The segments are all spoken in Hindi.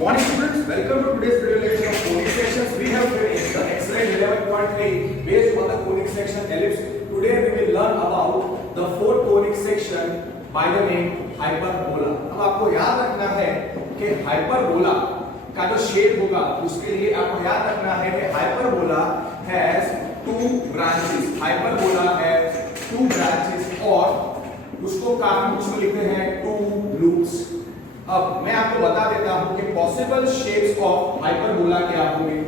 Morning students, welcome to today's video lecture of conic sections. We have finished the exercise 11.3 based on the conic section ellipse. Today we will learn about the fourth conic section by the name hyperbola. अब आपको याद रखना है कि hyperbola का जो शेप होगा उसके लिए आपको याद रखना है कि hyperbola has two branches. Hyperbola has two branches और उसको काफी उसको लिखते हैं two loops. अब मैं आपको बता देता हूं कि पॉसिबल शेप्स ऑफ हाइपरबोला क्या होंगे,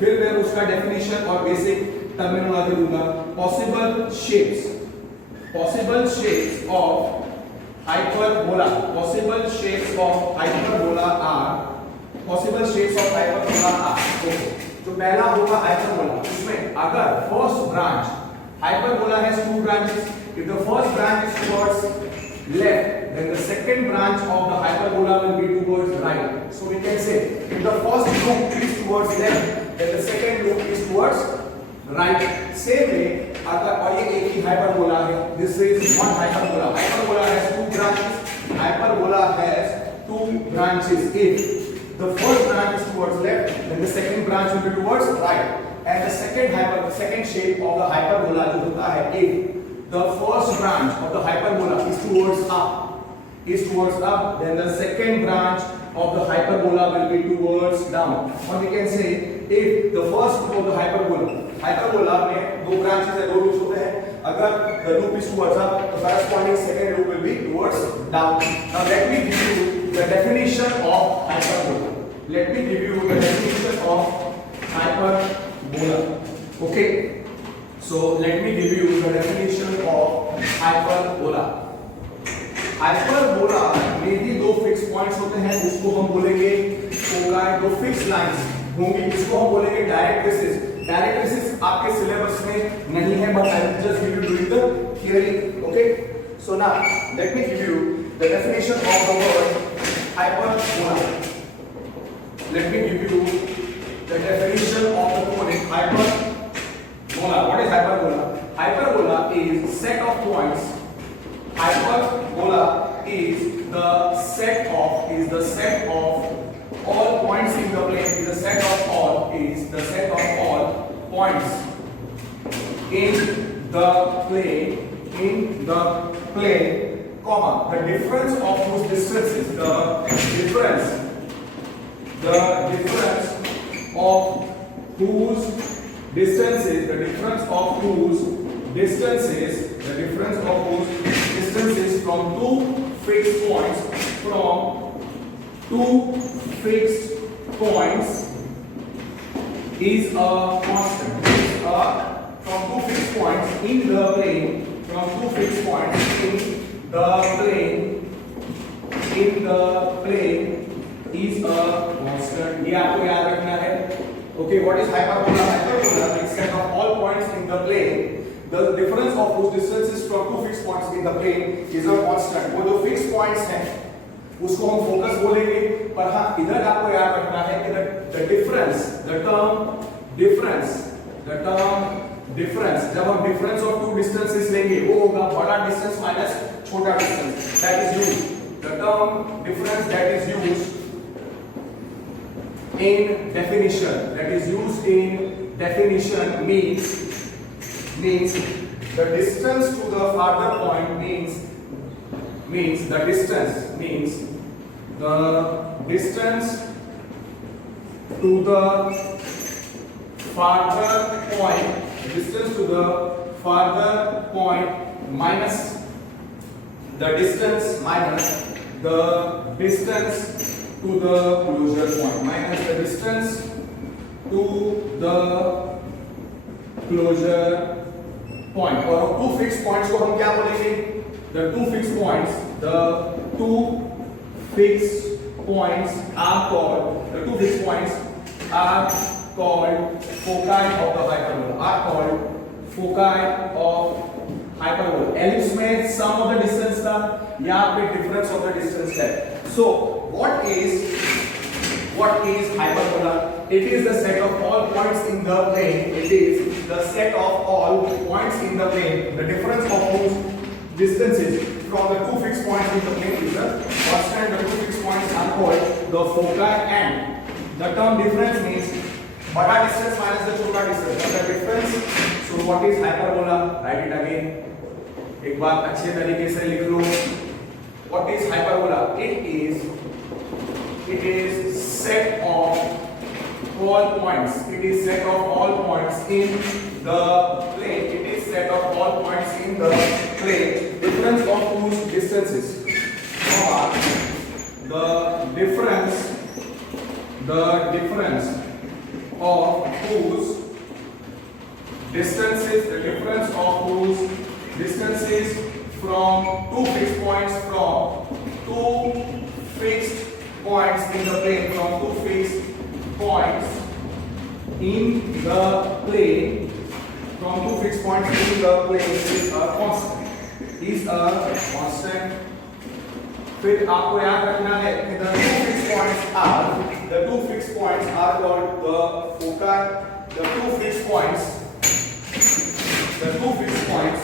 फिर मैं उसका डेफिनेशन और बेसिक टर्मिनोलॉजी दूंगा. Possible shapes of hyperbola okay. तो पहला होगा हाइपरबोला. इसमें अगर first branch, hyperbola has two branches. If the first branch is towards left, then the second branch of the hyperbola will be towards right. So we can say if the first loop is towards left, then the second loop is towards right. Same way अगर और ये एक ही hyperbola है, this is one hyperbola. Hyperbola has two branches. Hyperbola has two branches. If the first branch is towards left, then the second branch will be towards right. And the second shape of the hyperbola जो होता है, if the first branch of the hyperbola is towards up, then the second branch of the hyperbola will be towards down. Or we can say if the first loop of the hyperbola में दो branches है, दो loops होते हैं. अगर the loop is towards up, the corresponding second loop will be towards down. Now let me give you the definition of hyperbola. Okay. So let me give you the definition of hyperbola. Hyperbola में भी दो फिक्स पॉइंट्स होते हैं, उसको हम बोलेंगे फोकाई. दो फिक्स लाइंस होंगी, इसको हम बोलेंगे डायरेक्ट्रिसेस. डायरेक्ट्रिसेस आपके सिलेबस में नहीं है, but I will just give you during the theory. Okay, so now let me give you the definition of the word hyperbola. Let me give you the definition of the conic hyperbola. What is hyperbola? Hyperbola is set of points. Hyperbola is the set of all points in the plane. Is the set of all points in the plane, comma, the difference of whose distances, the difference of whose distances from two fixed points is a constant. From two fixed points in the plane is a constant. ये आपको याद रखना है. Okay, what is hyperbola? Hyperbola is set of all points in the plane. The difference of whose distances from two fixed points in the plane is a constant. वो जो fixed points हैं, उसको हम फोकस बोलेंगे. पर हाँ, इधर आपको याद रखना है कि the term difference, जब हम difference of two distances लेंगे, वो होगा बड़ा distance minus छोटा distance. That is used. The term difference that is used in definition means the distance to the farther point means the distance to the farther point minus the distance to the closure point, minus the distance to the closure point. और two fixed points को हम क्या बोलेंगे? The two fixed points are called foci of the hyperbola. Ellipse में sum of the distance था, यहाँ पे difference of the distance है. So what is hyperbola? It is the set of all points in the plane. The difference of whose distances from the two fixed points in the plane is the constant. The two fixed points are called the foci and the term difference means बड़ा distance minus the छोटा distance, the difference. So what is hyperbola? Write it again. एक बार अच्छे तरीके से लिख लो. What is hyperbola? It is set of all points. It is set of all points in the plane. It is set of all points in the plane. Difference of whose distances are the difference of whose distances, the difference of whose distances from two fixed points, in the plane, from two fixed points in the plane, from two fixed points in the plane is a constant. Is a constant. फिर आपको याद रखना है कि the two fixed points are called the foci. The two fixed points are called foci.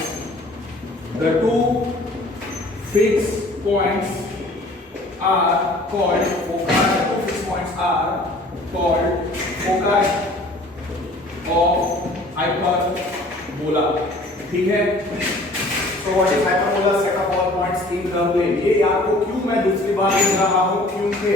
The two fixed points are called foci of hyperbola. ठीक है? So what is hyperbola? Set of all points in the plane. ये आपको क्यों मैं दूसरी बार लिख रहा हूँ, क्योंकि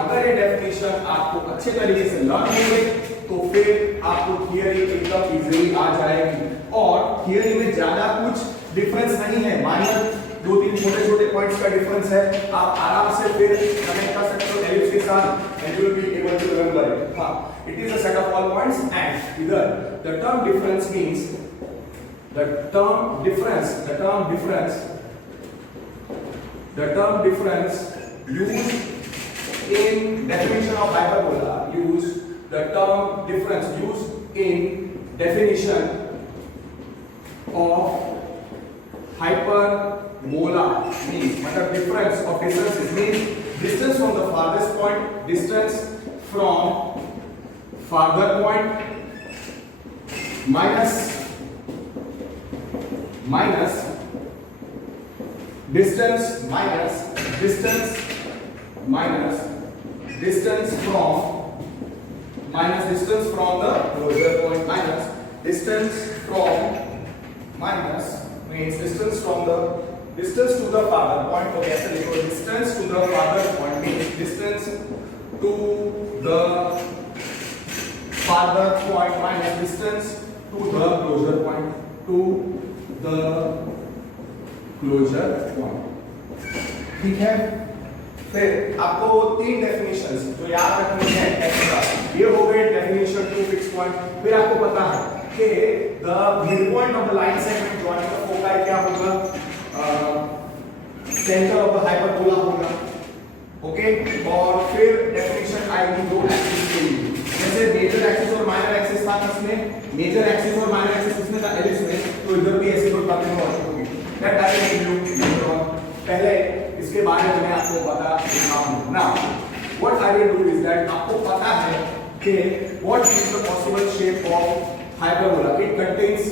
अगर ये डेफिनेशन आपको अच्छे तरीके से लर्न हो गई तो फिर आपको थियरी एकदम इजीली आ जाएगी. और थियरी में ज्यादा कुछ डिफरेंस नहीं है, माइनर दो तीन छोटे छोटे पॉइंट्स का डिफरेंस है. आप आराम से फिर कनेक्ट कर सकते हो एलिप्स के साथ and you will be able to remember it. हां, it is a set of all points and इधर the term difference means the term difference used in definition of hyperbola, the term difference used in definition of hyperbola means मतलब difference of distances means distance from the farthest point, distance from farther point minus distance from the closure point minus distance to the farther point. तो कैसे लिखो? distance to the farther point means distance to the farther point minus distance to the closure point. ठीक है? फिर आपको तीन डेफिनेशंस जो याद रखनी है एक्स्ट्रा. ये हो गए डेफिनेशन टू फिक्स पॉइंट. फिर आपको पता है कि the mid point of the line segment joining the foci क्या होगा? सेंटर ऑफ द हाइपरबोला होगा. ओके, और फिर डेफिनेशन आएगी दो एक्सिस के लिए. जैसे मेजर एक्सिस और माइनर एक्सिस था इसमें, मेजर एक्सिस और माइनर एक्सिस इसमें था एलिप्स में, तो इधर भी ऐसी कोई बातें होगी. That I will give you पहले इसके बारे में मैं आपको बता रहा हूं. Now what I will do is that आपको पता है कि what is the possible shape of hyperbola. It contains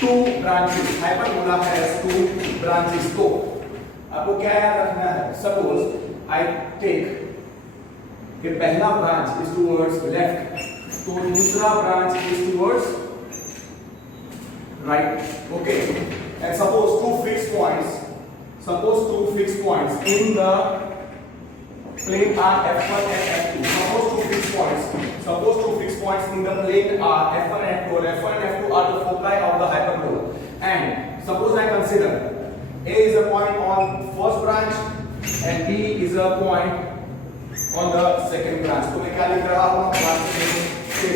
two branches. Hyperbola has two branches. तो आपको क्या याद रखना है? सपोज आई टेक कि पहला ब्रांच इज टुवर्ड्स लेफ्ट, तो दूसरा branch is towards right. Okay, and suppose two fixed points in the plane are f1 and f2. Suppose two fixed points in the plane are f1 and f2. F1 and f2 are the foci of the hyperbola. And suppose I consider A is a point on first branch and B is a point on the second branch. तो मैं क्या लिख रहा हूँ?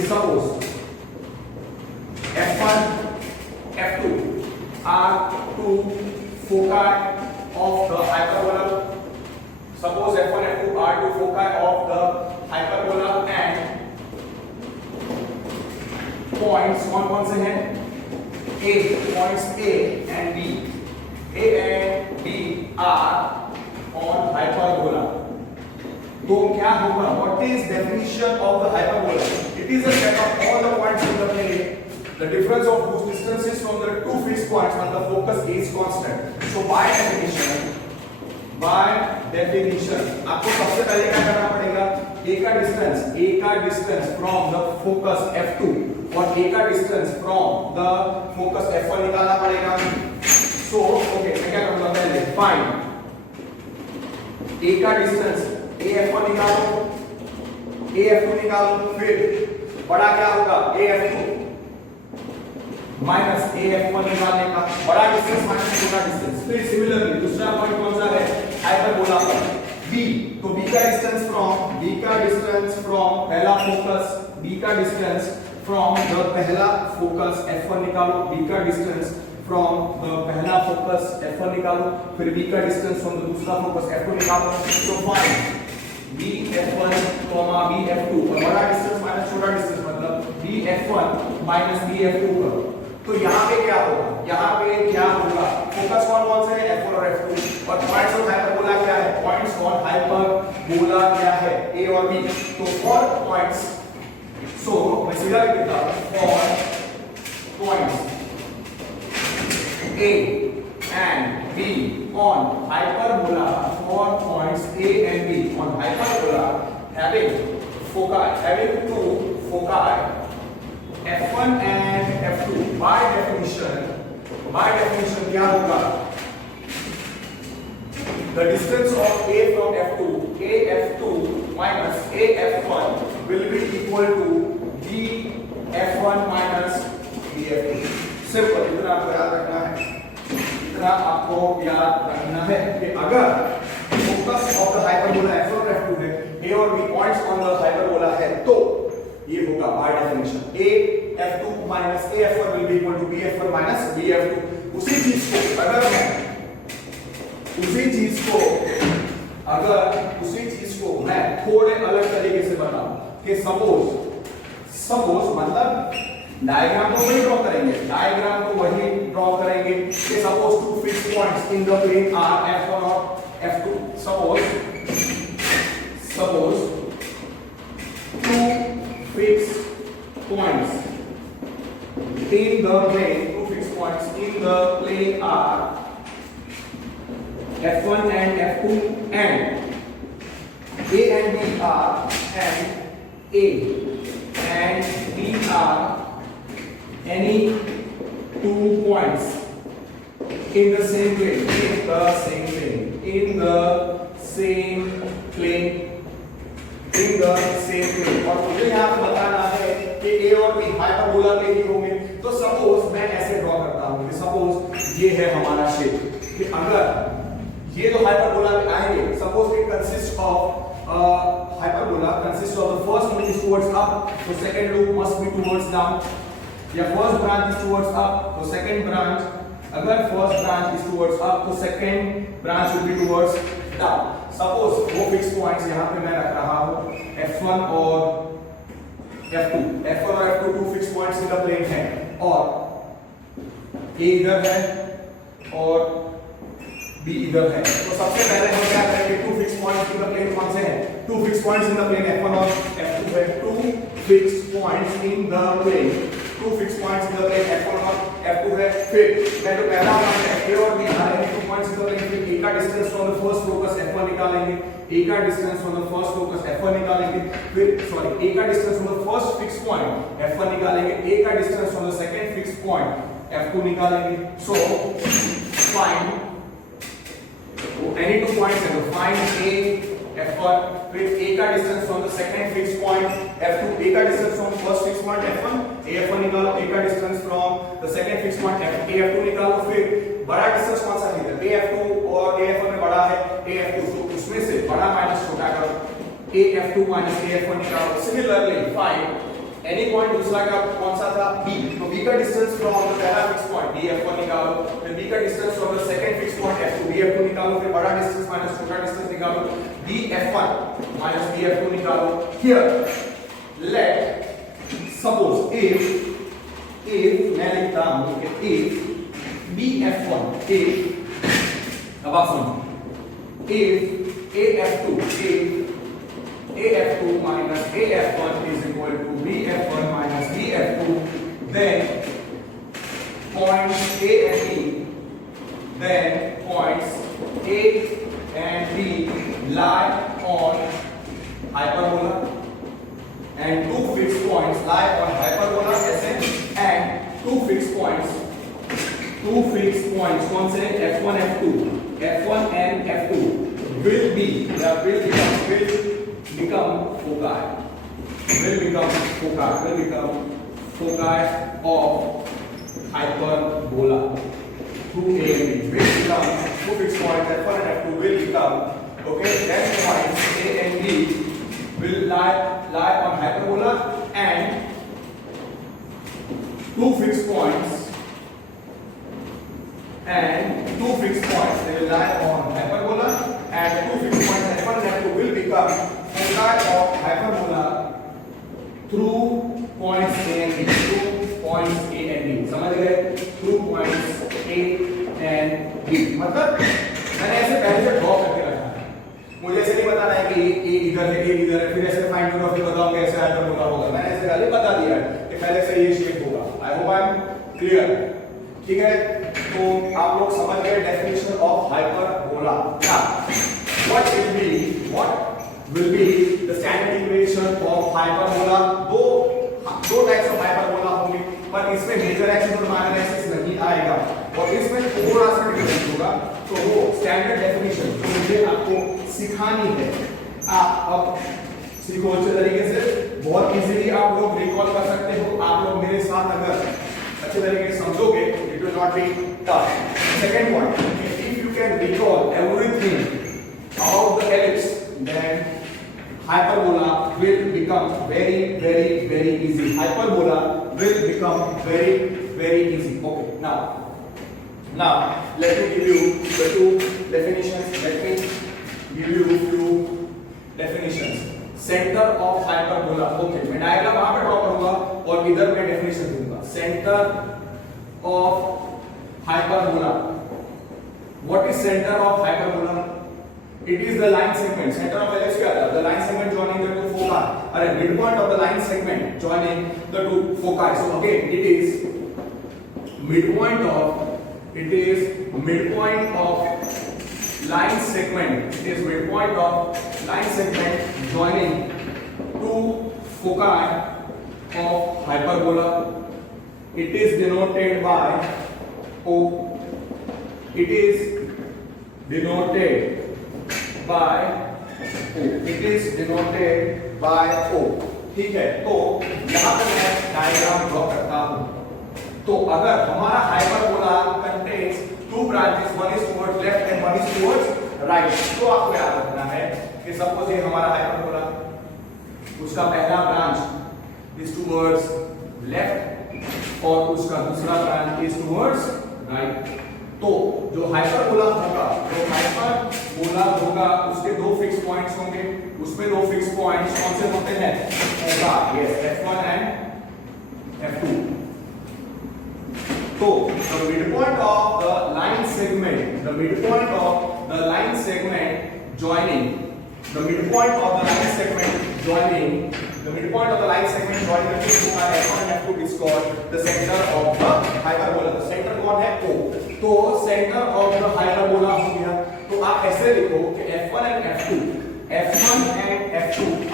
Suppose f1, f2 are two foci of the hyperbola. Suppose f1 and f2 are two foci of the hyperbola and points कौन से हैं? Points A and B. A and B are on hyperbola. तो क्या होगा? What is definition of the hyperbola? It is a set of all the points in the plane, the difference of whose distances from the two fixed points on the focus is constant. So by definition आपको सबसे पहले क्या करना पड़ेगा? A का distance from the focus F2 और A का distance from the focus F1 निकालना पड़ेगा। सो ओके, मैं क्या करूंगा, पहले फाइंड A का डिस्टेंस AF1 निकालो, AF2 निकालो, फिर बड़ा क्या होगा AF2 माइनस AF1 निकालने का, बड़ा डिस्टेंस माइनस छोटा डिस्टेंस। फिर सिमिलरली दूसरा पॉइंट कौन सा है, हाइपरबोला पर B, तो B का डिस्टेंस फ्रॉम पहला फोकस, B का डिस्टेंस फ्रॉम द पहला फोकस F1 निकालो, B का डिस्टेंस फ्रॉम द पहला फोकस F1 निकालो, फिर B का डिस्टेंस फ्रॉम द दूसरा फोकस F2 निकालो। तो फाइंड BF1, BF2 और बड़ा डिस्टेंस माइनस छोटा डिस्टेंस मतलब BF1 माइनस BF2 करो। तो यहाँ पे क्या होगा, फोकस कौन से है, F1 और F2, और पॉइंट्स ऑफ हाइपरबोला क्या है, पॉइंट्स ऑन हाइपरबोला क्या है, A और B। तो फॉर पॉइंट्स, सो मैं सीधा लिख देता हूं, for points A and B on hyperbola, for points A and B on hyperbola having two foci F1 and F2, by definition क्या होगा, the distance of A from F2, AF2 minus AF1 will be equal to BF1 minus BF2। Simple, इतना आपको याद रखना है, कि अगर focus of the hyperbola F1 और F2 है, A और B points on the hyperbola है, तो ये होगा by definition AF2 minus AF1 will be equal to BF1 minus BF2। उसी चीज को मैं थोड़े अलग तरीके से बताऊं कि सपोज मतलब डायग्राम तो वही ड्रॉ करेंगे, कि suppose two fix points in the plane are F1 और F2, suppose two fix points in the plane are F1 and F2 and A and B are and A and B are any two points in the same plane, और मुझे यहाँ पे बताना है कि A और B हाइपरबोला पे ही होंगे। तो सपोज मैं ऐसे ड्रॉ करता हूँ कि सपोज ये है हमारा शेप, कि अगर ये जो हाइपरबोला पे आएंगे, suppose it consist of hyperbola consists of the first loop is towards up, so second loop must be towards down, या first branch is towards up, so second branch, अगर first branch is towards up, तो second branch will be towards down। Suppose वो फिक्स पॉइंट्स यहाँ पे मैं रख रहा हूँ F1 और F2 two fix points in the plane है, और A इधर है और B इधर है। तो सबसे पहले हम क्या करेंगे, two fix points in the plane कौन से हैं, two fix points in the plane F1 और F2 है, two fix points in the plane F1 और F2 है। फिर मैं जो पहला है A और B आ रहे हैं, 2 पॉइंट्स इन द प्लेन, फिर A का distance from the first focus F1 निकालेंगे, A का distance from the first focus F1 निकालेंगे, फिर A का distance from the first fix point F1 निकालेंगे, A का distance from the second fix point F2 निकालेंगे। So find any two points है, तो find A F1, फिर A का distance from the second fix point F2, A का distance from first fix point F1, AF1 निकालो, A का distance from the second fix point AF2 निकालो, फिर बड़ा डिस्टेंस कौन सा है, AF2 और AF1 में बड़ा है AF2, तो उसमें से बड़ा माइनस छोटा करो, AF2 माइनस AF1 निकालो। सिमिलरली फाइंड एनी पॉइंट, दूसरा का कौन सा था B, तो B का डिस्टेंस फ्रॉम द पहला फिक्स पॉइंट BF1 निकालो, फिर B का distance from the second fix point F2 BF2 निकालो, फिर बड़ा डिस्टेंस माइनस छोटा डिस्टेंस निकालो, BF1 माइनस BF2 निकालो। हियर लेट सपोज if मैं लिखता हूं कि if BF1 अब आप सुनो, if AF2 minus AF1 is equal to BF1 minus BF2, then points A and B lie on hyperbola and two fixed points lie on hyperbola Sn and two fixed points कौन से f1 f2 f1 and f2 will become foci of hyperbola through A and B. Will become two fixed points f1 and f2 will become then points A and B will lie on hyperbola and two fixed points they will lie on hyperbola and the two fixed points f1 and f2 will become foci of hyperbola through points A and B. समझ गए? through points A and B. मतलब मैंने ऐसे पहले से ड्रॉ करके रखा है, मुझे ऐसे नहीं बताना है कि A इधर है A इधर है फिर ऐसे फाइंड करो फिर बताओ कैसे हाइपरबोला होगा। मैंने ऐसे पहले बता दिया है कि पहले से ये शेप होगा। I hope I am clear. ठीक है, तो आप लोग समझ गए डेफिनेशन ऑफ हाइपरबोला। क्या what will be the standard equation of hyperbola? दो टाइप्स ऑफ हाइपरबोला होंगे, पर इसमें मेजर एक्सिस और माइनर एक्सिस नहीं आएगा और इसमें थोड़ा सा डिफरेंस होगा। तो वो स्टैंडर्ड डेफिनेशन जो मुझे आपको सिखानी है, आप अब सीखो अच्छे तरीके से, बहुत इजीली आप लोग रिकॉल कर सकते हो। आप लोग मेरे साथ अगर अच्छे तरीके से समझोगे, it will not be tough. Second point, if you can recall everything about the ellipse, then hyperbola will become very easy. Hyperbola will become very easy. Okay, now let me give you the two definitions. Center of hyperbola. Okay, मैं डायग्राम वहां पे ड्रॉ करूंगा और इधर मैं डेफिनेशन दूंगा। Center of hyperbola. What is center of hyperbola? It is the line segment. Center of ellipse क्या था? The line segment joining the two foci. अरे midpoint of the line segment joining the two foci. So again, it is midpoint of line segment. It is midpoint of line segment joining two foci of hyperbola. It is denoted by O. It is denoted by O। ठीक है, तो यहाँ पे मैं डायग्राम ड्रॉ करता हूँ। तो अगर हमारा hyperbola contains two branches, one is towards left and one is towards right, तो आपको याद रखना है कि सपोज ये हमारा हाइपरबोला, उसका पहला ब्रांच इज टुवर्ड्स लेफ्ट और उसका दूसरा ब्रांच इज टुवर्ड्स राइट। तो जो हाइपरबोला होगा उसके दो फिक्स पॉइंट्स होंगे, उसमें दो फिक्स पॉइंट्स कौन से होते हैं? Yes, f1 and f2। तो the midpoint of the line segment joining the midpoint of the line segment joining the two foci f1 and f2 is called the center of the hyperbola। the center कौन है? O। तो center of the hyperbola हो गया। तो आप ऐसे लिखो कि f1 and f2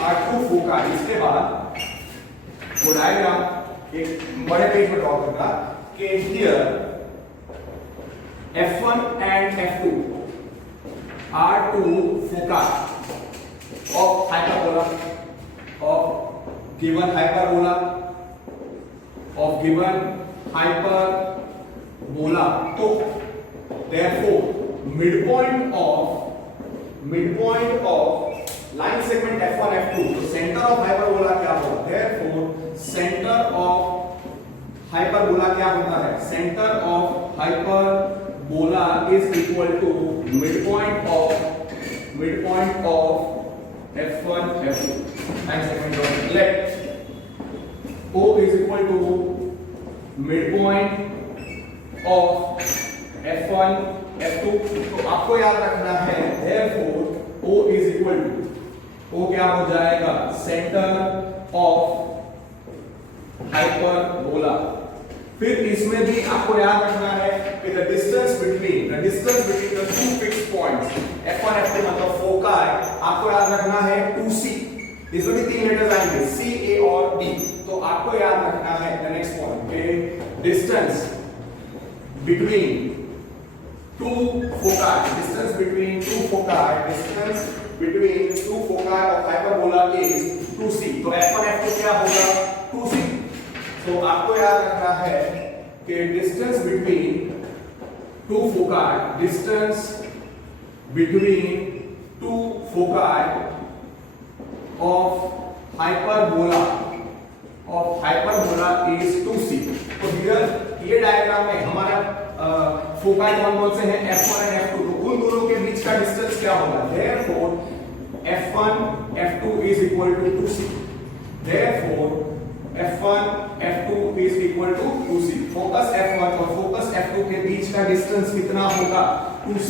are two foci। इसके बाद वो डायग्राम एक बड़े पेज पे ड्रॉ करना कि here f1 and f2 are two foci of hyperbola of given hyperbola। तो therefore midpoint of line segment f1 f2, तो center of hyperbola क्या होगा? therefore center of hyperbola क्या होता है? center of hyperbola is equal to midpoint of f1 f2 line segment of left। O is equal to midpoint of f1 f2। तो आपको याद रखना है therefore O is equal to, O क्या हो जाएगा? Centre of hyperbola. फिर इसमें भी आपको याद रखना है कि the distance between the two fixed points f1 f2 मतलब फोकाई, आपको याद रखना है 2c। इसमें भी 3 लेटर्स आएंगे C, A और D। तो आपको याद रखना है द नेक्स्ट पॉइंट के distance between two foci, distance between two foci of hyperbola is 2c। तो f1 f2 क्या होगा 2c। तो आपको याद रखना है कि distance between two foci, distance between two foci of hyperbola is 2c। तो ये डायग्राम में हमारा फोकाई कौन से हैं f1 और f2। तो उन दोनों के बीच का डिस्टेंस क्या होगा, therefore f1 f2 is equal to 2c, therefore f1 f2 is equal to 2c। Focus f1 और फोकस f2 के बीच का डिस्टेंस कितना होगा 2c।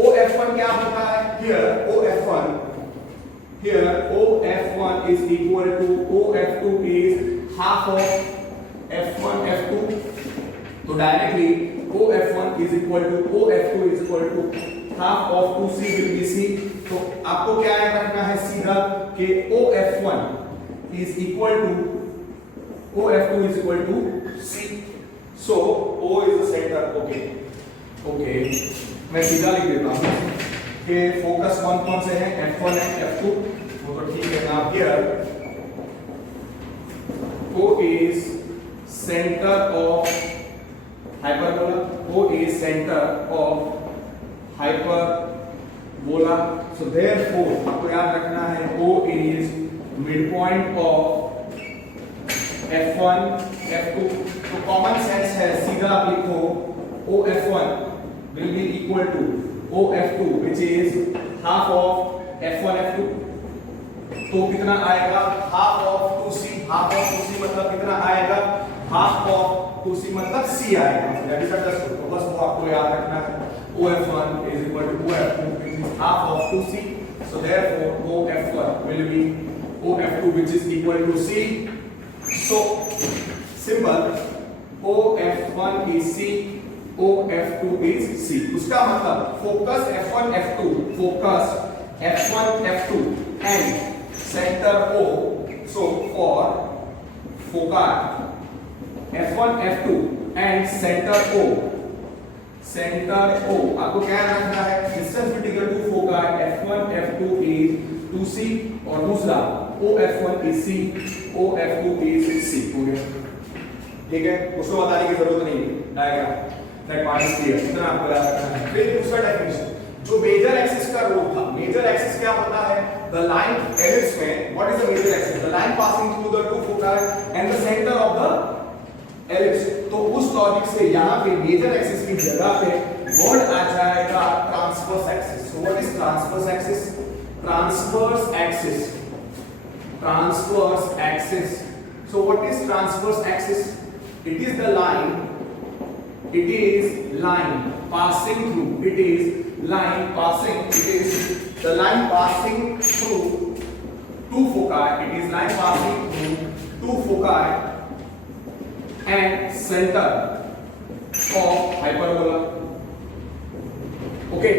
OF1 क्या होता है, here OF1 is equal to OF2 is half of F1 F2। तो directly OF1 is equal to OF2 is equal to half of 2c will be c। तो आपको क्या याद रखना है सीधा कि OF1 is equal to OF2 is equal to c। So O is the center। okay मैं सीधा लिख देता हूं कि फोकस कौन से हैं f1 एंड f2। तो ठीक है ना, here O is center of hyperbola, O is center of hyperbola। so therefore आपको याद रखना है O is midpoint of f1 f2। तो कॉमन सेंस है, सीधा आप लिखो OF1 will be equal to OF2 which is half of F1 F2। तो कितना आएगा half of 2c, half of 2c मतलब कितना आएगा, half of 2c मतलब c आएगा। That is understood. तो बस वो आपको याद रखना है OF1 is equal to OF2 which is half of 2c। so therefore OF1 will be OF2 which is equal to c। so simple, OF1 is c, OF2 is c। उसका मतलब focus F1 F2, focus F1 F2 and center O। so for foci F1 F2 and center O आपको क्या रखना है, distance between two foci F1 F2 is 2c और दूसरा OF1 is c, OF2 is c। हो गया, ठीक है, उसको बताने की जरूरत नहीं है, diagram that part is clear. इतना आपको याद रखना है। फिर दूसरा डेफिनेशन जो मेजर एक्सिस का रोल था, मेजर एक्सिस क्या होता है, द लाइन एलिप्स में what is the major axis, the line passing through the two foci and the centre of the ellipse. तो उस लॉजिक से यहां पे मेजर एक्सिस की जगह पे वर्ड आ जाएगा transverse axis. So what is transverse axis, transverse axis. So what is transverse axis, it is the line, it is line passing through, it is line passing, it is the line passing through two foci, it is line passing through two foci and center of hyperbola। okay,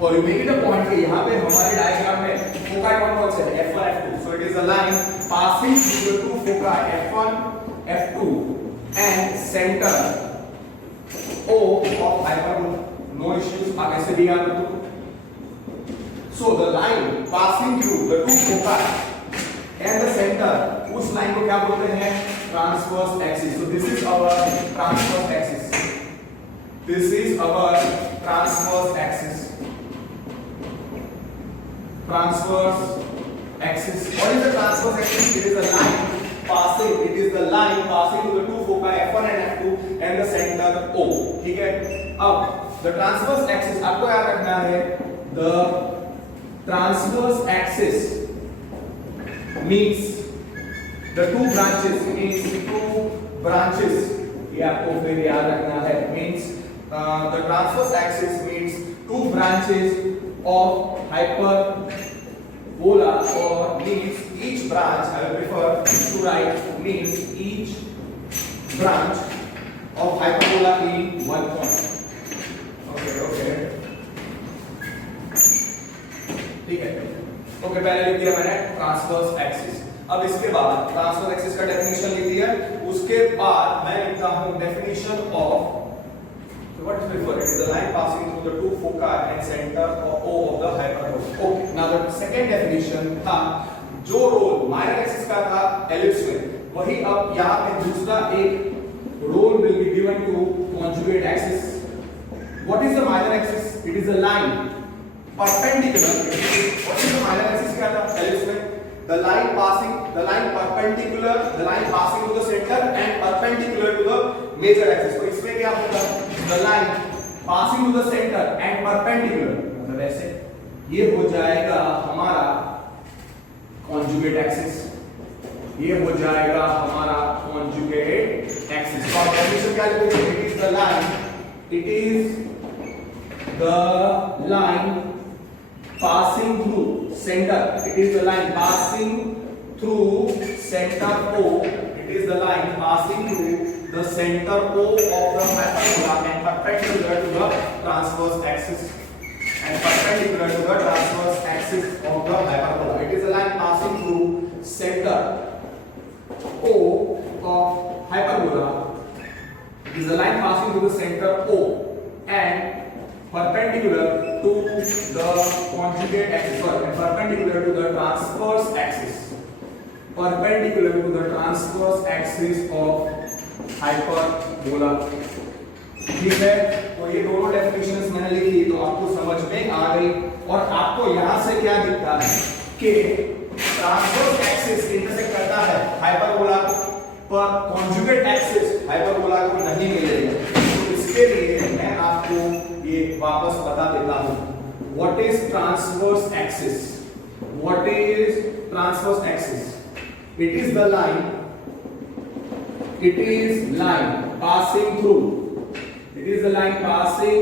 और you make it a point कि यहाँ पे हमारे डायग्राम में फोकाई कौन से हैं, F1 F2। so it is a line passing through the two foci F1 F2 and center O of hyperbola। no issues, आगे से भी याद रखो। so the line passing through the two foci and the center, उस लाइन को क्या बोलते हैं, transverse axis। so this is our transverse axis, this is our transverse axis, transverse axis। what is the transverse axis, it is the line passing, it is the line passing to the two foci F1 and F2 and the center O। ठीक है, अब the transverse axis आपको याद रखना है, the transverse axis means the two branches, means two branches, ये आपको फिर याद रखना है, means the transverse axis means two branches of hyperbola, or means each branch, I will prefer to write means each branch of hyperbola in one point। okay ठीक है, ओके, पहले लिख दिया मैंने ट्रांसवर्स एक्सिस। अब इसके बाद ट्रांसवर्स एक्सिस का डेफिनेशन लिख दिया, उसके बाद मैं लिखता हूं definition of what is referred it is the line passing through the two foci and center of O of the hyperbola. Okay, now the second definition था जो रोल माइनर एक्सिस का था एलिप्स में, वही अब यहाँ पे दूसरा एक role will be given to conjugate axis. What is the minor axis? It is a line perpendicular. What is the minor axis का था एलिप्स में? The line passing to the center and perpendicular to the major axis. तो इसमें क्या होगा? The line passing to the center and perpendicular, मतलब ऐसे ये हो जाएगा हमारा conjugate axis, ये हो जाएगा हमारा conjugate axis. तो अब definition क्या लिखेंगे? It is the line passing through center. It is the line passing through center O. It is the line passing through the center O of the hyperbola and perpendicular to the transverse axis. And perpendicular to the transverse axis of the hyperbola. It is a line passing through center O of hyperbola. It is a line passing through the center O and perpendicular to the conjugate axis, and perpendicular to the transverse axis. Perpendicular to the transverse axis of hyperbola. ठीक है, तो ये दोनों डेफिनेशंस मैंने लिखी तो आपको समझ में आ गई। और आपको यहां से क्या दिखता है कि ट्रांसवर्स एक्सिस इंटरसेक्ट करता है हाइपरबोला पर कॉन्जुगेट एक्सिस हाइपरबोला को नहीं मिलेगा। तो इसके लिए मैं आपको ये वापस बता देता हूं। What is transverse axis? What is transverse axis? It is the line. It is line passing through. It is the line passing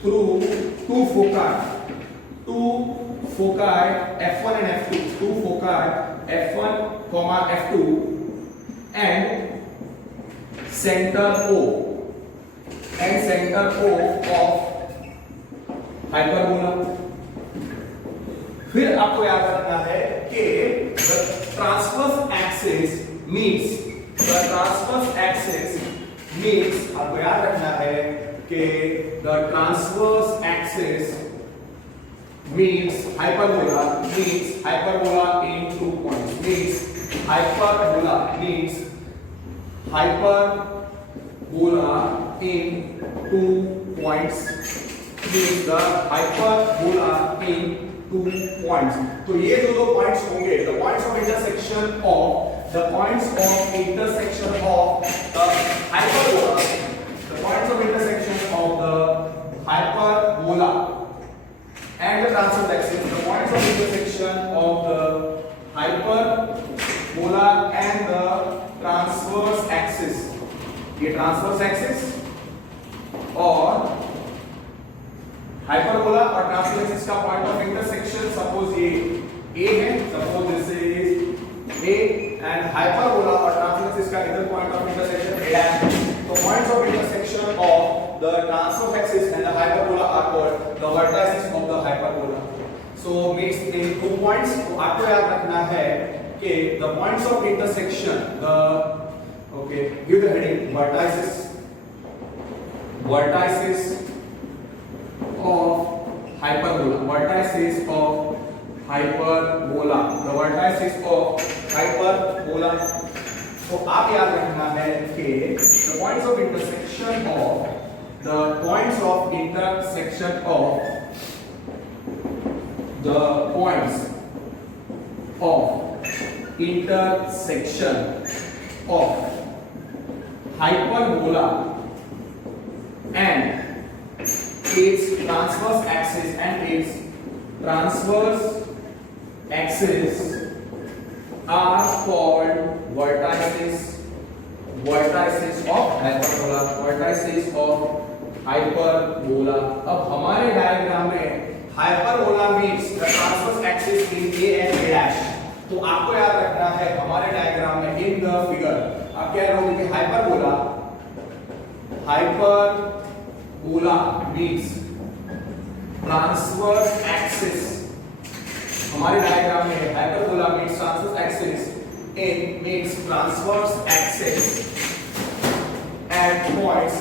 through two foci. Two foci F1 and F2. Two foci F1, F2 and center O. And center O of hyperbola. फिर आपको याद रखना है कि the transverse axis meets आपको याद रखना है कि the transverse axis meets hyperbola in 2 points. Hyperbola in 2 points. Means the hyperbola in 2 points. तो ये जो दो पॉइंट्स होंगे, the points of intersection of the hyperbola and the transverse axis, the points of intersection of the hyperbola and the transverse axis. ये transverse axis और हाइपरबोला और ट्रांसवर्स एक्सिस का पॉइंट ऑफ इंटरसेक्शन सपोज ये A है, suppose this is A and hyperbola और ट्रांसवर्स एक्सिस का इधर point of intersection A dash. तो points of intersection of the transverse axis and the hyperbola are called the vertices of the hyperbola. So meets in 2 points. तो आपको याद रखना है कि the points of intersection okay give the heading vertices of hyperbola, vertices of hyperbola, the vertices of hyperbola. तो आप याद रखना है कि the points of intersection of hyperbola and its transverse axis are called vertices of hyperbola. अब हमारे डायग्राम में hyperbola meets the transverse axis in A and A dash। तो आपको याद रखना है हमारे डायग्राम में in the figure आप क्या करोगे कि hyperbola meets transverse axis हमारे डायग्राम में hyperbola meets transverse axis meets transverse axis at points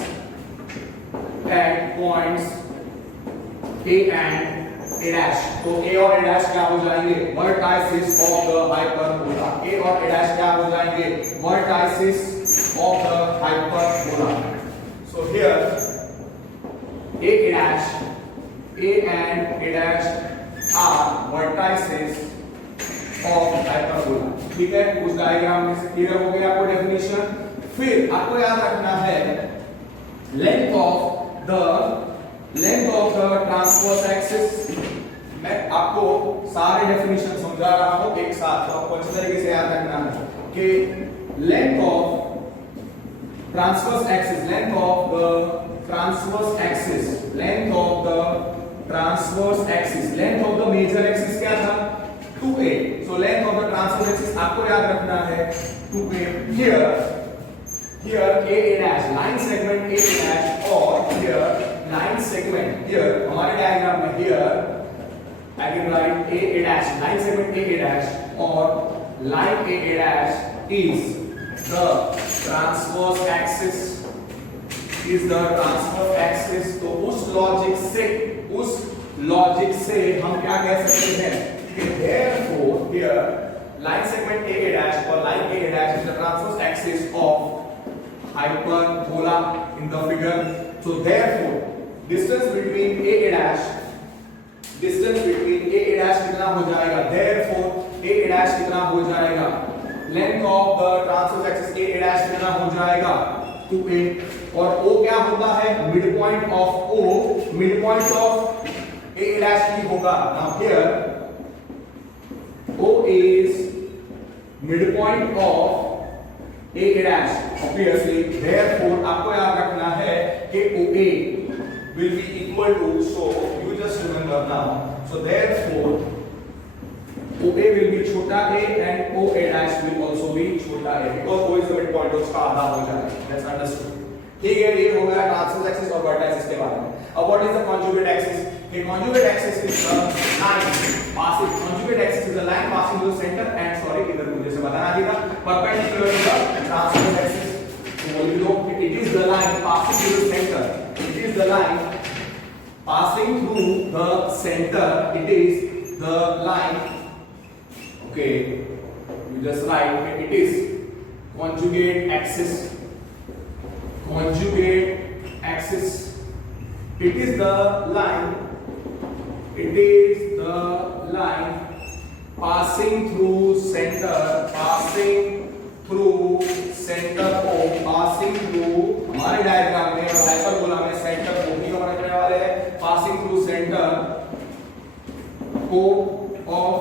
A and A dash. तो A और A dash क्या हो जाएंगे? Vertices of the hyperbola. A और A dash क्या हो जाएंगे? Vertices of the hyperbola. So here A dash, A and A dash are vertices of hyperbola. ठीक है, उस डायग्राम में से क्लियर हो गया आपको डेफिनेशन। फिर आपको याद रखना है length of the transverse axis. मैं आपको सारे डेफिनेशन समझा रहा हूं एक साथ, तो आपको अच्छी तरीके से याद रखना है कि length of transverse axis, length of the transverse axis, length of the transverse axis, length of the major axis क्या था? 2a. So length of the transverse axis आपको याद रखना है 2a. here a dash, line segment a dash, और here line segment, here हमारे डायग्राम में here I can write a dash, line segment a dash, और line a dash is the transverse axis, is the transverse axis। तो उस लॉजिक से हम क्या कह सकते हैं कि therefore here line segment a dash और line a dash is the transverse axis of hyperbola in the figure। So therefore distance between a dash कितना हो जाएगा? Therefore a dash कितना हो जाएगा? Length of the transverse axis a dash कितना हो जाएगा? 2a। और o क्या होता है? midpoint of o, midpoint of a dash की होगा। Now here o is midpoint of a dash, obviously therefore आपको याद रखना है कि OA will be equal to, so you just remember now, so therefore OA will be छोटा a and OA dash will also be छोटा a because O is the midpoint, तो उसका आधा हो जाएगा। That's understood। ठीक है, ये हो गया ट्रांसवर्स एक्सिस और वर्टाइसिस के बारे में। अब what is the conjugate axis? The conjugate axis is the line passing, conjugate axis is the line passing through the center and sorry इधर मुझे से बताना ही था perpendicular to the transverse axis। तो बोल दो कि it is the line passing through the center, it is the line passing through the center, it is the line, okay, you just write it is conjugate axis, it is the line passing through center हमारे डायग्राम में और हाइपरबोला में सेंटर O भी हमारे रहने वाले हैं, passing through center O of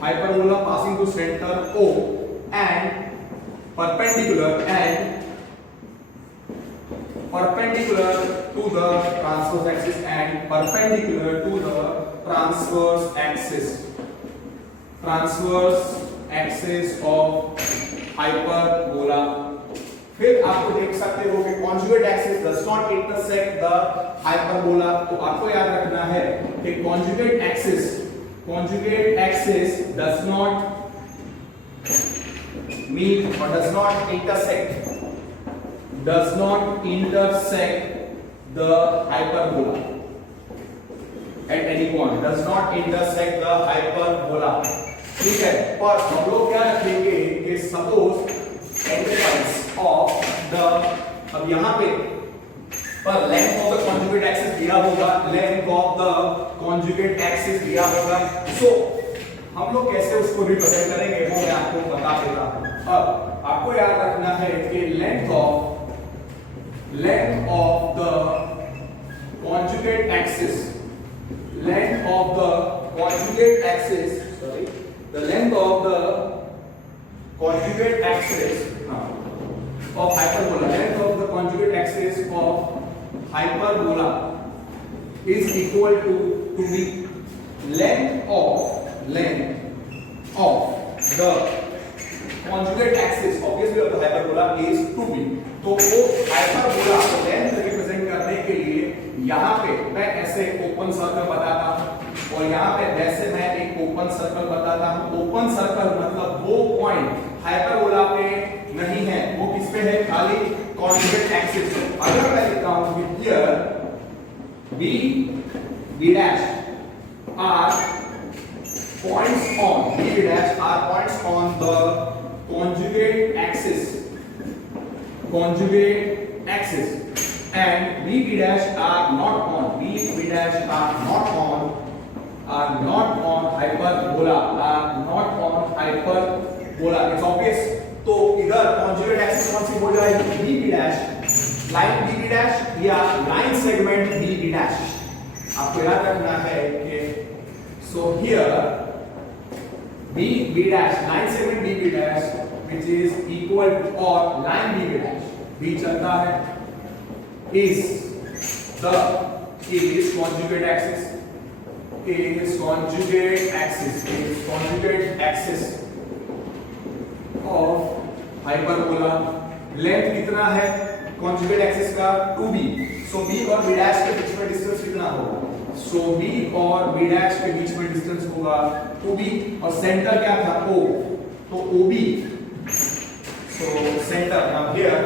hyperbola, passing through center O and perpendicular to the transverse axis and perpendicular to the transverse axis of hyperbola। फिर आपको देख सकते हो कि conjugate axis does not intersect the hyperbola। तो आपको याद रखना है कि conjugate axis does not meet or does not intersect the hyperbola at any point, does not intersect the hyperbola। ठीक है, पर हम लोग क्या रखेंगे कि सपोज एंगल्स ऑफ द, अब यहाँ पे पर length of the conjugate axis दिया होगा, length of the conjugate axis दिया होगा, सो हम लोग कैसे उसको रिप्रेजेंट करेंगे वो मैं आपको बता देता हूं। अब आपको याद रखना है कि length of the conjugate axis, length of the conjugate axis, sorry, the length of the conjugate axis of hyperbola, length of the conjugate axis of hyperbola is equal to the length of the conjugate axis obviously of the hyperbola is 2b। तो वो हाइपरबोला को लेंथ रिप्रेजेंट करने के लिए यहाँ पे मैं ऐसे ओपन सर्कल बताता हूँ, और यहाँ पे वैसे मैं एक ओपन सर्कल बताता हूँ। ओपन सर्कल मतलब वो पॉइंट हाइपरबोला पे नहीं है, वो किस पे है, खाली कॉन्जुगेट एक्सिस। अगर मैं लिखता हूँ कि here B B dash are points on B dash are points on the conjugate axis and B dash are not on B dash are not on hyperbola it's obvious। तो इधर conjugate axis कौन सी हो जाएगी, B dash line B dash या लाइन सेगमेंट B dash। आपको याद रखना है कि so here B dash line segment B dash which is equal to or line B dash B चलता है is conjugate axis of hyperbola। Length कितना है conjugate axis का 2b। so B और B dash के बीच में डिस्टेंस कितना होगा, so B और B dash के बीच में डिस्टेंस होगा 2b और सेंटर क्या था O, तो OB। so center now here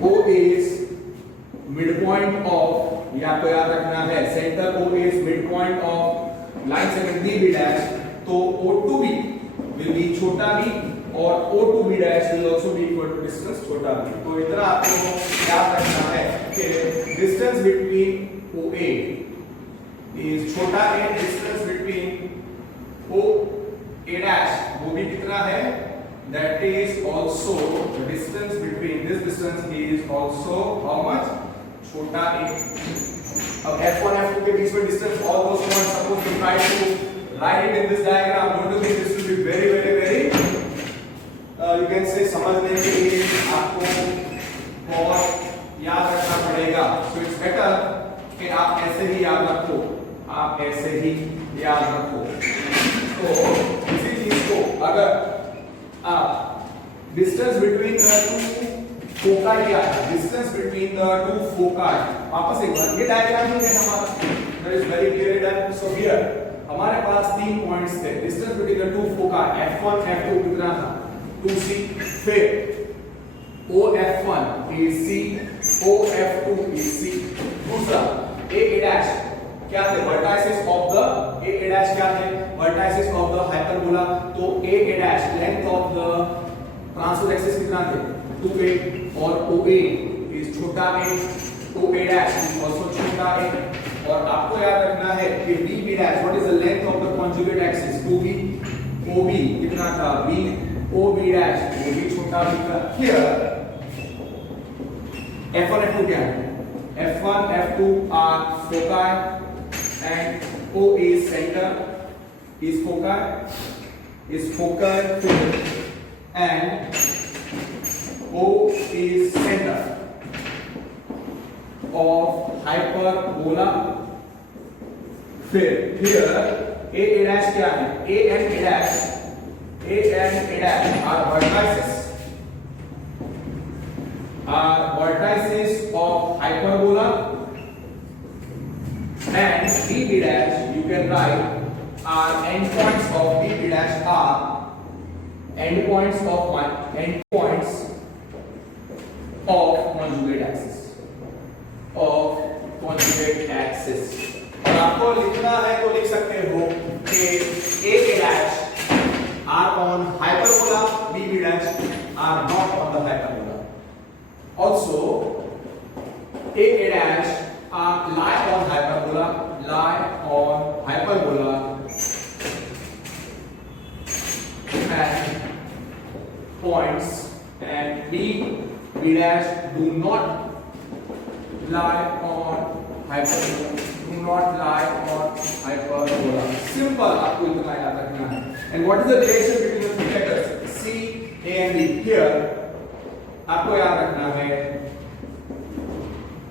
O is midpoint of, ये आपको याद रखना है, centre O is midpoint of line segment B dash, तो O2B will be छोटा b और O2B dash will also be equal to distance छोटा b। तो इतना आपको याद रखना है कि distance between OA is छोटा a, distance between OA dash वो भी कितना है, that is also the distance between this distance is also how much, छोटा a। अब F1 F2 के बीच में distance all those points suppose we try to write it in this diagram, don't you think this will be very you can say समझने के लिए आपको बहुत याद रखना पड़ेगा। so it's better कि आप ऐसे ही याद रखो, तो इसी चीज को अगर आप distance between the two foci क्या है, distance between the two foci, वापस एक बार ये डायग्राम है हमारा, that is very clear that. So here हमारे पास 3 पॉइंट्स थे, distance between the two foci F1 F2 कितना था 2c, फिर OF1 is C, OF2 is C। दूसरा A dash क्या थे, vertices of the A dash क्या थे, vertices of the hyperbola। तो A dash length of the transverse axis कितना थे 2a और OA is छोटा a, OA dash is also छोटा a। और आपको याद रखना है कि B dash what is the length of the conjugate axis 2b, OB कितना था B, OB dash वो भी छोटा b का। Here F1 F2 क्या है, F1 F2 are foci and O is center, is focal field and O is center of hyperbola। फिर here A dash क्या है, A and A dash are vertices of hyperbola and B dash you can write are endpoints of B dash are endpoints of conjugate axis। और आपको लिखना है तो लिख सकते हो कि A dash are on hyperbola, B dash are not on the hyperbola। Also A dash lie on hyperbola and points, and B dash do not lie on hyperbola। Simple, आपको इतना याद रखना है। And what is the relation between the two vectors C, A and B? Here आपको याद रखना है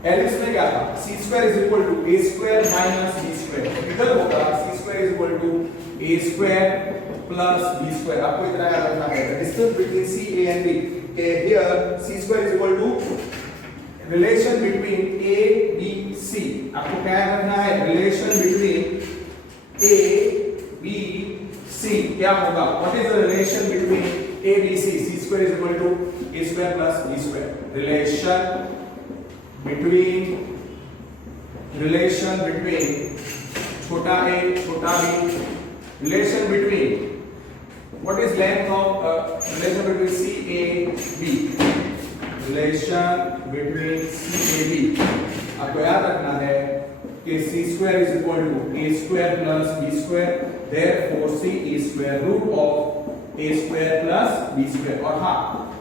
एलिप्स में क्या था, c square is equal to a square minus b square। इधर होगा c square is equal to a square plus b square। आपको इतना याद रखना है। The distance between C, A and B, here c square is equal to relation between A B C, आपको क्या करना है, relation between A B C क्या होगा, what is the relation between A B C, C square is equal to A square plus B square, relation between छोटा ए छोटा b, relation between what is length of relation between C A B, relation between C A B, आपको याद रखना है कि C square is equal to A square plus B square, therefore C is square root of A square plus B square, और हाँ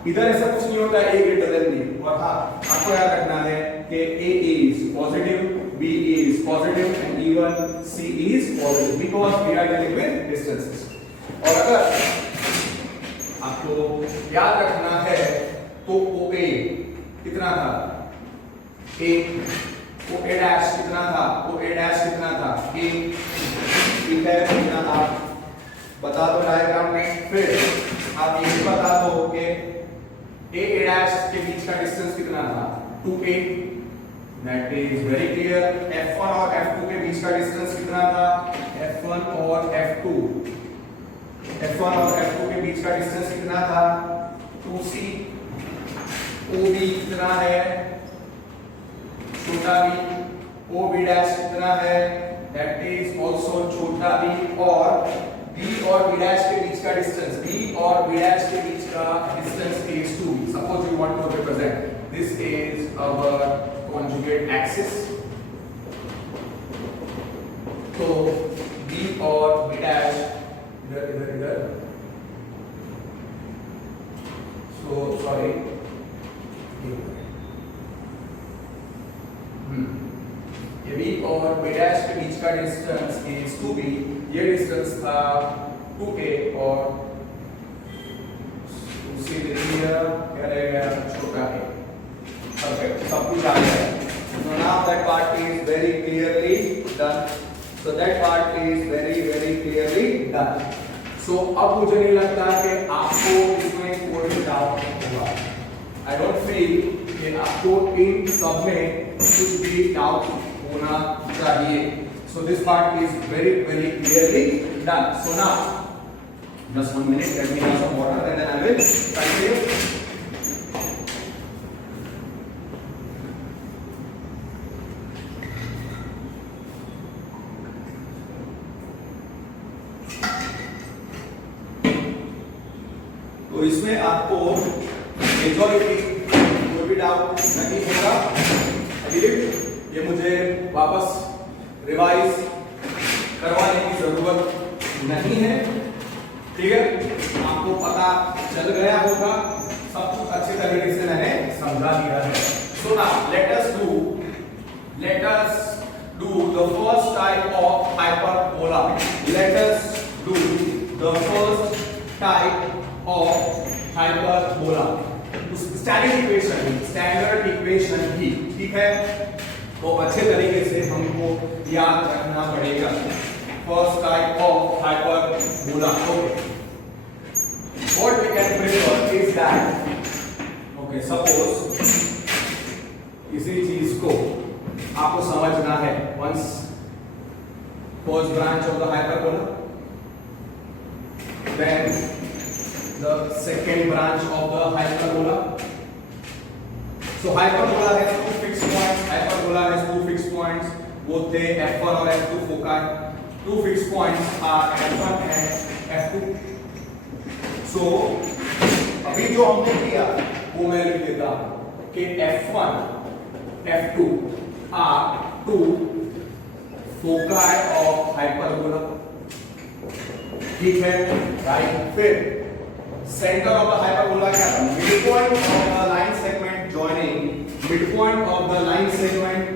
इधर ऐसा कुछ नहीं होता A greater than B, और हाँ आपको याद रखना है कि A is positive, B is positive and even C is positive because we are dealing with distances। और अगर आपको याद रखना है तो OA कितना था, OA डैश कितना था, OA डैश कितना था, A ठीक है कितना था बता दो डायग्राम में, फिर आप ये भी बता दो कि A डैश के बीच का डिस्टेंस कितना था, 2A, that is very clear. F1 और F2 के बीच का डिस्टेंस कितना था, F1 और F2 के बीच का डिस्टेंस कितना था, 2C, OB कितना है, छोटा b, OB डैश कितना है, दैट इज आल्सो छोटा b, और B और B डैश के बीच का डिस्टेंस, B और B डैश के बीच का distance is 2b। Suppose you want to represent this is our conjugate axis, तो B और B डैश इधर सो सॉरी ये B और B डैश के बीच का डिस्टेंस इज 2b, ये डिस्टेंस था 2a और उसी क्या रहेगा छोटा a। परफेक्ट, सब कुछ आ गया। So now that part is very clearly done. So that part is very clearly done. So अब मुझे नहीं लगता कि आपको इसमें कोई डाउट होगा। I don't feel कि आपको इन सब में कुछ भी डाउट होना चाहिए। So this part is very clearly done. So now just 1 minute, let me have some water and then I will continue. तो इसमें आपको मेजॉरिटी कोई भी डाउट नहीं होगा। ये मुझे वापस रिवाइज करवाने की जरूरत नहीं है, ठीक है, आपको पता चल गया होगा, सब कुछ अच्छे तरीके से मैंने समझा दिया है। So now let us do the first type of hyperbola. Let us do the first type of hyperbola, standard equation ही, ठीक है, तो अच्छे तरीके से हमको याद रखना पड़ेगा। First type of hyperbola, okay, what we can prefer is that, okay, suppose किसी चीज को आपको समझना है, once first branch of the hyperbola, then the second branch of the hyperbola. So hyperbola has two fixed points. Hyperbola has two fixed points. Both they f1 और f2 foci. Two fixed points are f1 and f2. So अभी जो हमने किया वो मैं लिख देता हूँ कि f1, f2 are two foci of hyperbola. ठीक है, राइट। फिर सेंटर ऑफ द हाइपरबोला क्या था, midpoint of the line segment joining midpoint of the line segment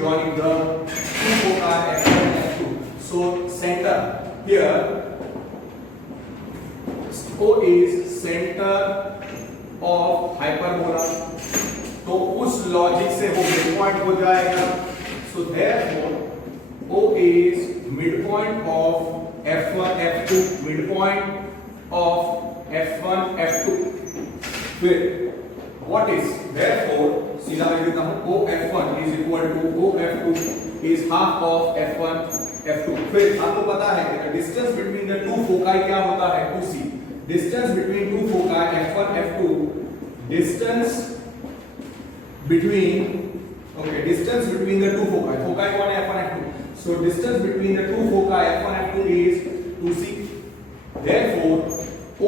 joining the two foci f1 and f2. So center here, O is center of hyperbola, तो उस लॉजिक से वो midpoint हो जाएगा। So therefore O is midpoint of f1 f2, midpoint of f1 f2। फिर what is therefore सीधा मैं लिखता हूं OF1 is equal to OF2 is half of F1 F2। फिर आपको पता है कि distance between the two foci क्या होता है 2c। Distance between two foci F1 F2 distance between distance between the two foci कौन है F1 F2। so distance between the two foci F1 F2 is 2c। therefore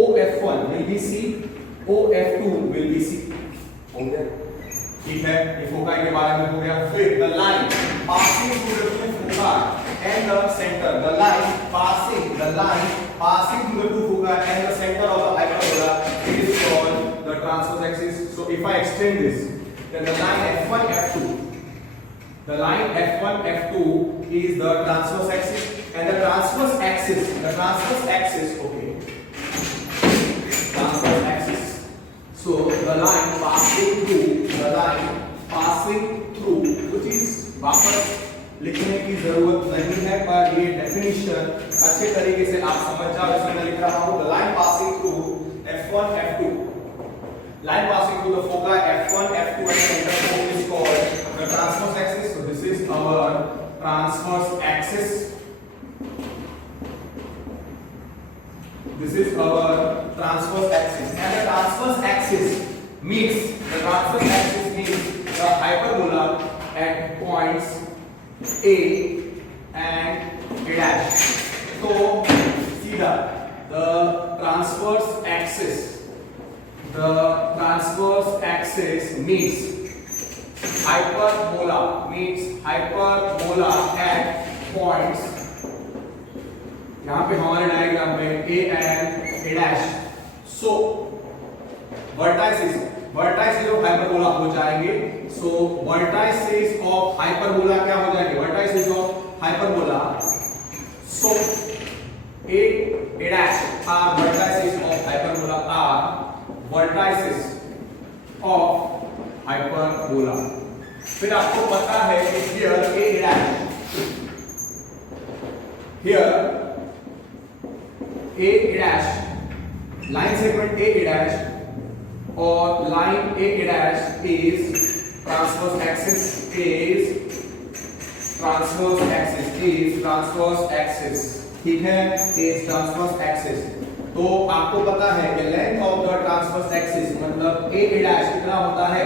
OF1 will be c, OF2 will be c। हो गया, ठीक है, ये फोकाई के बारे में हो गया। फिर the line passing through the two foci and the center, the line passing through the two foci and the center of the hyperbola is called the transverse axis। so if I extend this, then the line F1 F2, the line F1 F2 is the transverse axis, and the transverse axis, transverse axis, so the line passing through, which is वापस लिखने की जरूरत नहीं है, पर ये डेफिनेशन अच्छे तरीके से आप समझ जाओ। इसमें मैं लिख रहा हूँ the line passing through F1 F2, line passing through the foci F1 F2 and center form is called the transverse axis। so this is our transverse axis, this is our transverse axis, and the transverse axis means the hyperbola at points A and A dash। तो सीधा the transverse axis meets hyperbola at points, यहाँ पे हमारे डायग्राम में A and A dash। so vertices of hyperbola हो जाएंगे। so vertices of hyperbola क्या हो जाएंगे, vertices of hyperbola, so A dash are vertices of hyperbola, फिर आपको पता है कि here A dash line segment A dash और line A dash is transverse axis, ठीक है, is transverse axis। तो आपको पता है कि length of the transverse axis मतलब A dash कितना होता है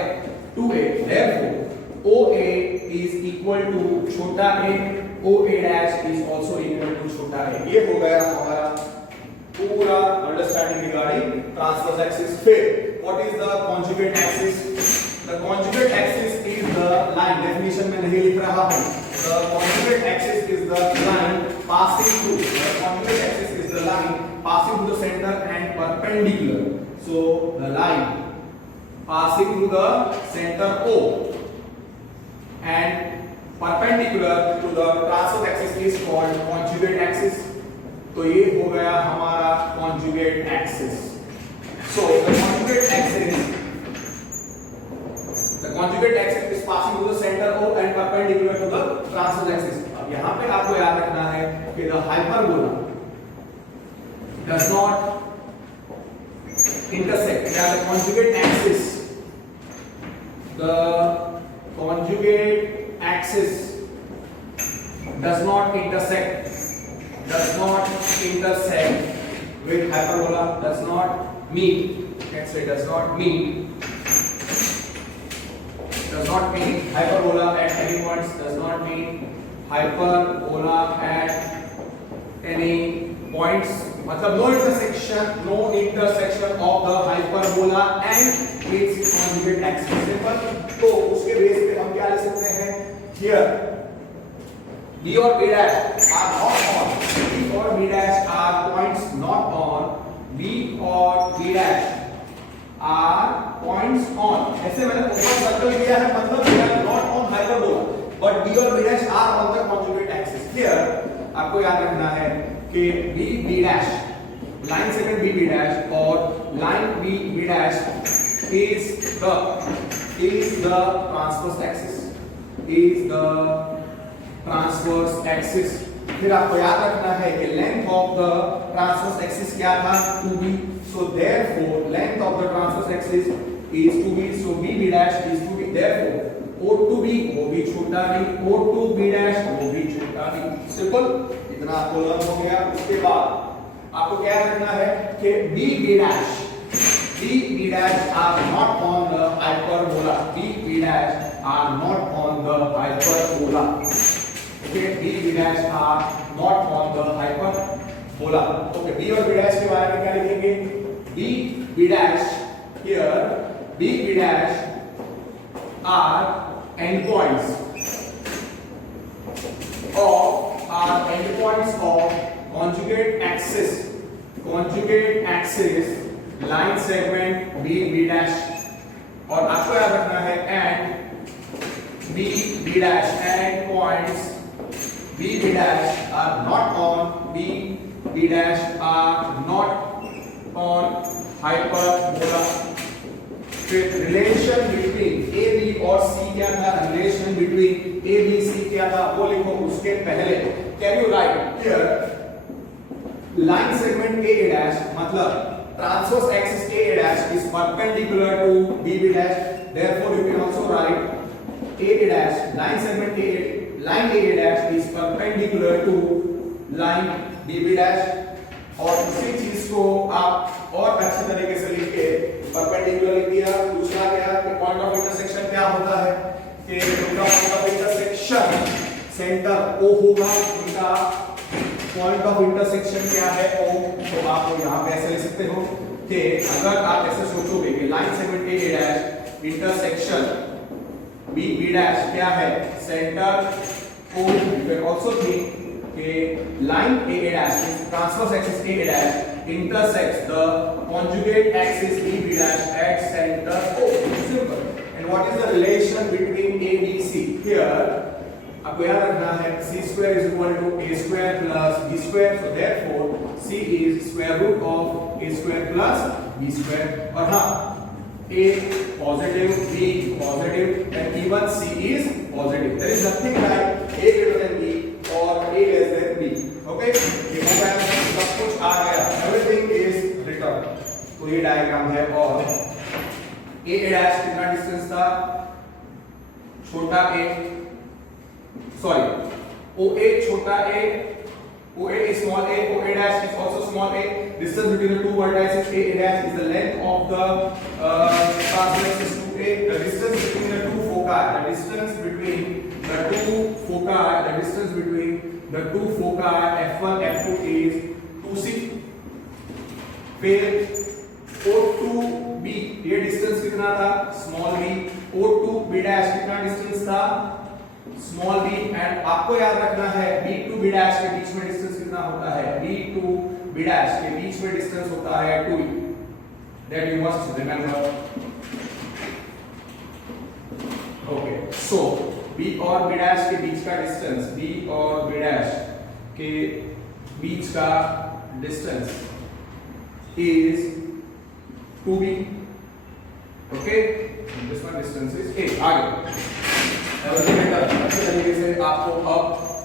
2a, therefore OA is equal to छोटा a, OA dash is also equal to छोटा a। ये हो गया हमारा पूरा अंडरस्टैंडिंग रिगार्डिंग ट्रांसवर्स एक्सिस। फिर what is the conjugate axis? The conjugate axis is the line, definition में नहीं लिख रहा हूं। The conjugate axis is the line passing through, the conjugate axis is the line passing through the centre and perpendicular. So the line passing through the center O and perpendicular to the transverse axis is called conjugate axis। तो ये हो गया हमारा conjugate axis। so the conjugate axis is passing through the center O and perpendicular to the transverse axis। अब यहाँ पे आपको याद रखना है कि the hyperbola does not intersect, that the conjugate axis does not intersect with hyperbola, does not meet hyperbola at any points, does not meet hyperbola at any points, मतलब no intersection of the hyperbola and its conjugate axis। Simple. तो उसके बेस पे हम क्या ले सकते हैं, here B और B dash are not on, B और B dash are points not on, B और B dash are points on। ऐसे मैंने ऊपर सर्कल किया है, मतलब they are not on hyperbola, but B और B dash are on the conjugate axis। Here आपको याद रखना है कि B dash, line segment B dash और line B dash is the transverse axis, फिर आपको याद रखना है कि length of the transverse axis क्या था 2b। so therefore length of the transverse axis is to b, so b b dash is to b, therefore o to b वो भी छोटा b, o to b dash वो भी छोटा b। सिंपल, इतना आपको लर्न हो गया। उसके बाद आपको क्या करना है कि b b dash are not on the hyperbola, b b dash are not on the hyperbola, okay, b b dash are not on the hyperbola, okay। b और b dash के बारे में क्या लिखेंगे, b b dash here, b b dash are endpoints of conjugate axis line segment b b dash, और आपको याद रखना है and b b dash and points b b dash are not on hyperbola। फिर रिलेशन बिटवीन ए बी और सी क्या था, relation between A B C क्या था वो लिखो। उसके पहले can you write here line segment A A dash मतलब transverse axis A A dash is perpendicular to B B dash, therefore you can also write A A dash line segment A A dash is perpendicular to line B B dash. और इसी चीज को आप और अच्छे तरीके से लिख के परपेंडिकुलर लिख दिया। दूसरा क्या कि पॉइंट ऑफ इंटरसेक्शन क्या होता है कि उनका point of intersection centre O होगा, उनका पॉइंट ऑफ इंटरसेक्शन क्या है ओ। तो आप यहां पे ऐसे लिख सकते हो कि अगर आप ऐसे सोचोगे कि line segment A A dash intersection B B dash क्या है centre O, you can also think कि line A A dash transverse axis A A dash intersects the conjugate axis b b dash at center O। Simple। And what is the relation between a b c? Here आपको याद रखना है c square is equal to a square plus b square, so therefore c is square root of a square plus b square। और हाँ, a positive, b positive, and even c is positive। There is nothing like a greater than b or a less than b, okay। ये हो गया, सब कुछ आ गया, everything is written। तो ये डायग्राम है और a डैश कितना डिस्टेंस था, छोटा a, सॉरी OA छोटा a, OA is small a, OA dash is also small a। Distance between the two vertices a dash is the length of the transverse axis 2a। The distance between the two foci, the distance between the two foci f1 f2 is 2c। फिर O2b ये डिस्टेंस कितना था, स्मॉल b। O2b डैश कितना डिस्टेंस था, स्मॉल b। एंड आपको याद रखना है b2b डैश के बीच में डिस्टेंस कितना होता है, b2b डैश के बीच में डिस्टेंस होता है 2e। That you must remember, okay. So b और b डैश के बीच का डिस्टेंस, b और b डैश के बीच का distance is 2b, okay। this one distance is a। आगे अच्छे तरीके से आपको अब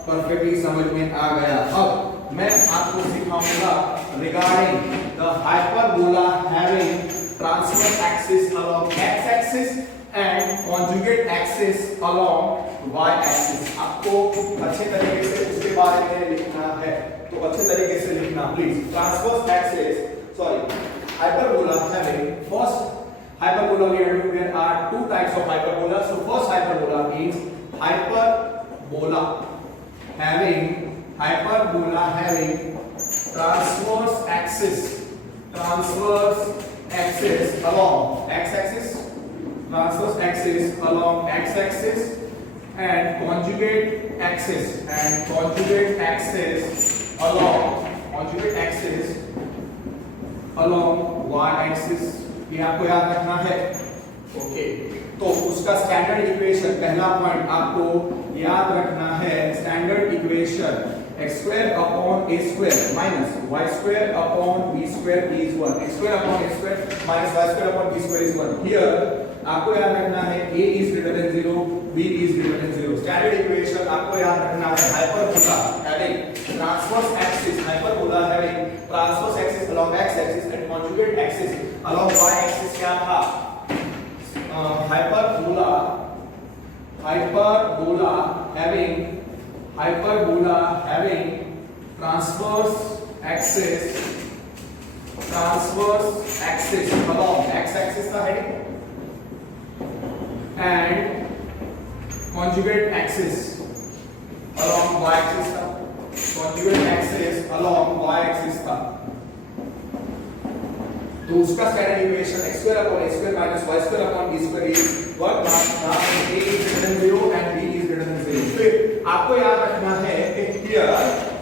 परफेक्टली समझ में आ गया। अब मैं आपको सिखाऊंगा regarding the hyperbola having transverse axis along x axis and conjugate axis along y axis. आपको अच्छे तरीके से उसके बारे में लिखना है, तो अच्छे तरीके से लिखना please. Transverse axis, sorry, hyperbola having first hyperbola we have to, there are two types of hyperbola। So first hyperbola means hyperbola having transverse axis along x axis, transverse axis along x axis and conjugate axis along y axis। ये आपको याद रखना है, ओके। तो उसका स्टैंडर्ड इक्वेशन, पहला पॉइंट आपको याद रखना है standard equation x square upon a square minus y square upon b square is 1, x square upon a square minus y square upon b square is 1। here आपको याद रखना है a is greater than 0, b is greater than 0। Standard equation आपको याद रखना है hyperbola having transverse axis along x axis and conjugate axis along y axis क्या था, hyperbola having transverse axis along x-axis का heading and conjugate axis along y-axis का, conjugate axis along y-axis का, तो उसका standard equation x square upon a square minus y square upon b square is what? now a is greater than 0 and b is greater than 0. फिर आपको याद रखना है कि here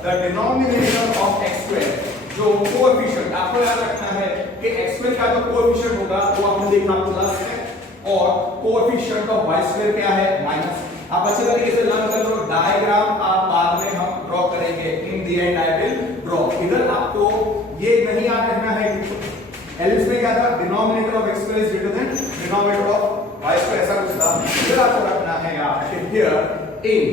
the denominator of x square जो कोएफिशिएंट आपको याद रखना है कि x square का जो कोएफिशिएंट होगा वो हमने देखा प्लस है और कोएफिशिएंट ऑफ y square क्या है माइनस. आप अच्छे तरीके से लर्न कर लो. डायग्राम आप बाद में हम ड्रॉ करेंगे. In the and I will draw. इधर आपको ये नहीं याद रखना है एलिप्स में क्या था? Denominator of x square is greater than denominator of y square ऐसा कुछ था. इधर आपको रखना है याद कि हियर in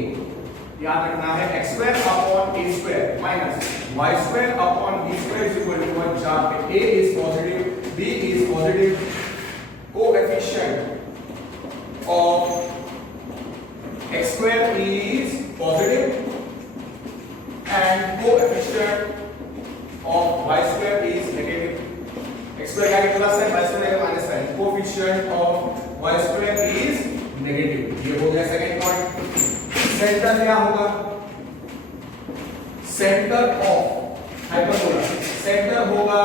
याद रखना है x square upon a square minus y square upon b square is equal to 1. जहां पे a is positive, b is positive, coefficient of x square is positive and coefficient of y square is negative. x square क्या प्लस है, y square का माइनस है. coefficient of y square is negative. ये हो गया सेकंड पॉइंट. सेंटर क्या होगा? सेंटर ऑफ हाइपरबोला सेंटर होगा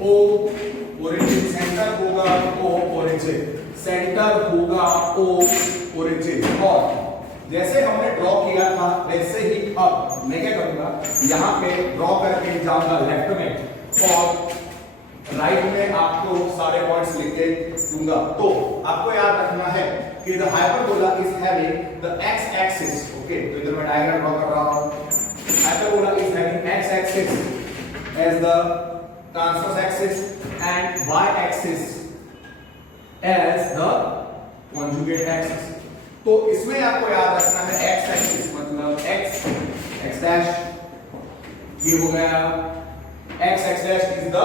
O ओरिजिन. सेंटर होगा O ओरिजिन. सेंटर होगा O ओरिजिन. और जैसे हमने ड्रॉ किया था वैसे ही अब मैं क्या करूंगा, यहां पे ड्रॉ करके जाऊंगा लेफ्ट में और राइट में आपको सारे पॉइंट्स लिख के दूंगा. तो आपको याद रखना है कि the hyperbola is having the x axis. Okay, तो इधर मैं डायग्राम ड्रॉ कर रहा हूं. Hyperbola is having x axis as the transverse axis and y axis as the conjugate axis. तो इसमें आपको याद रखना है x एक्सिस मतलब x डैश, ये हो गया x dash is the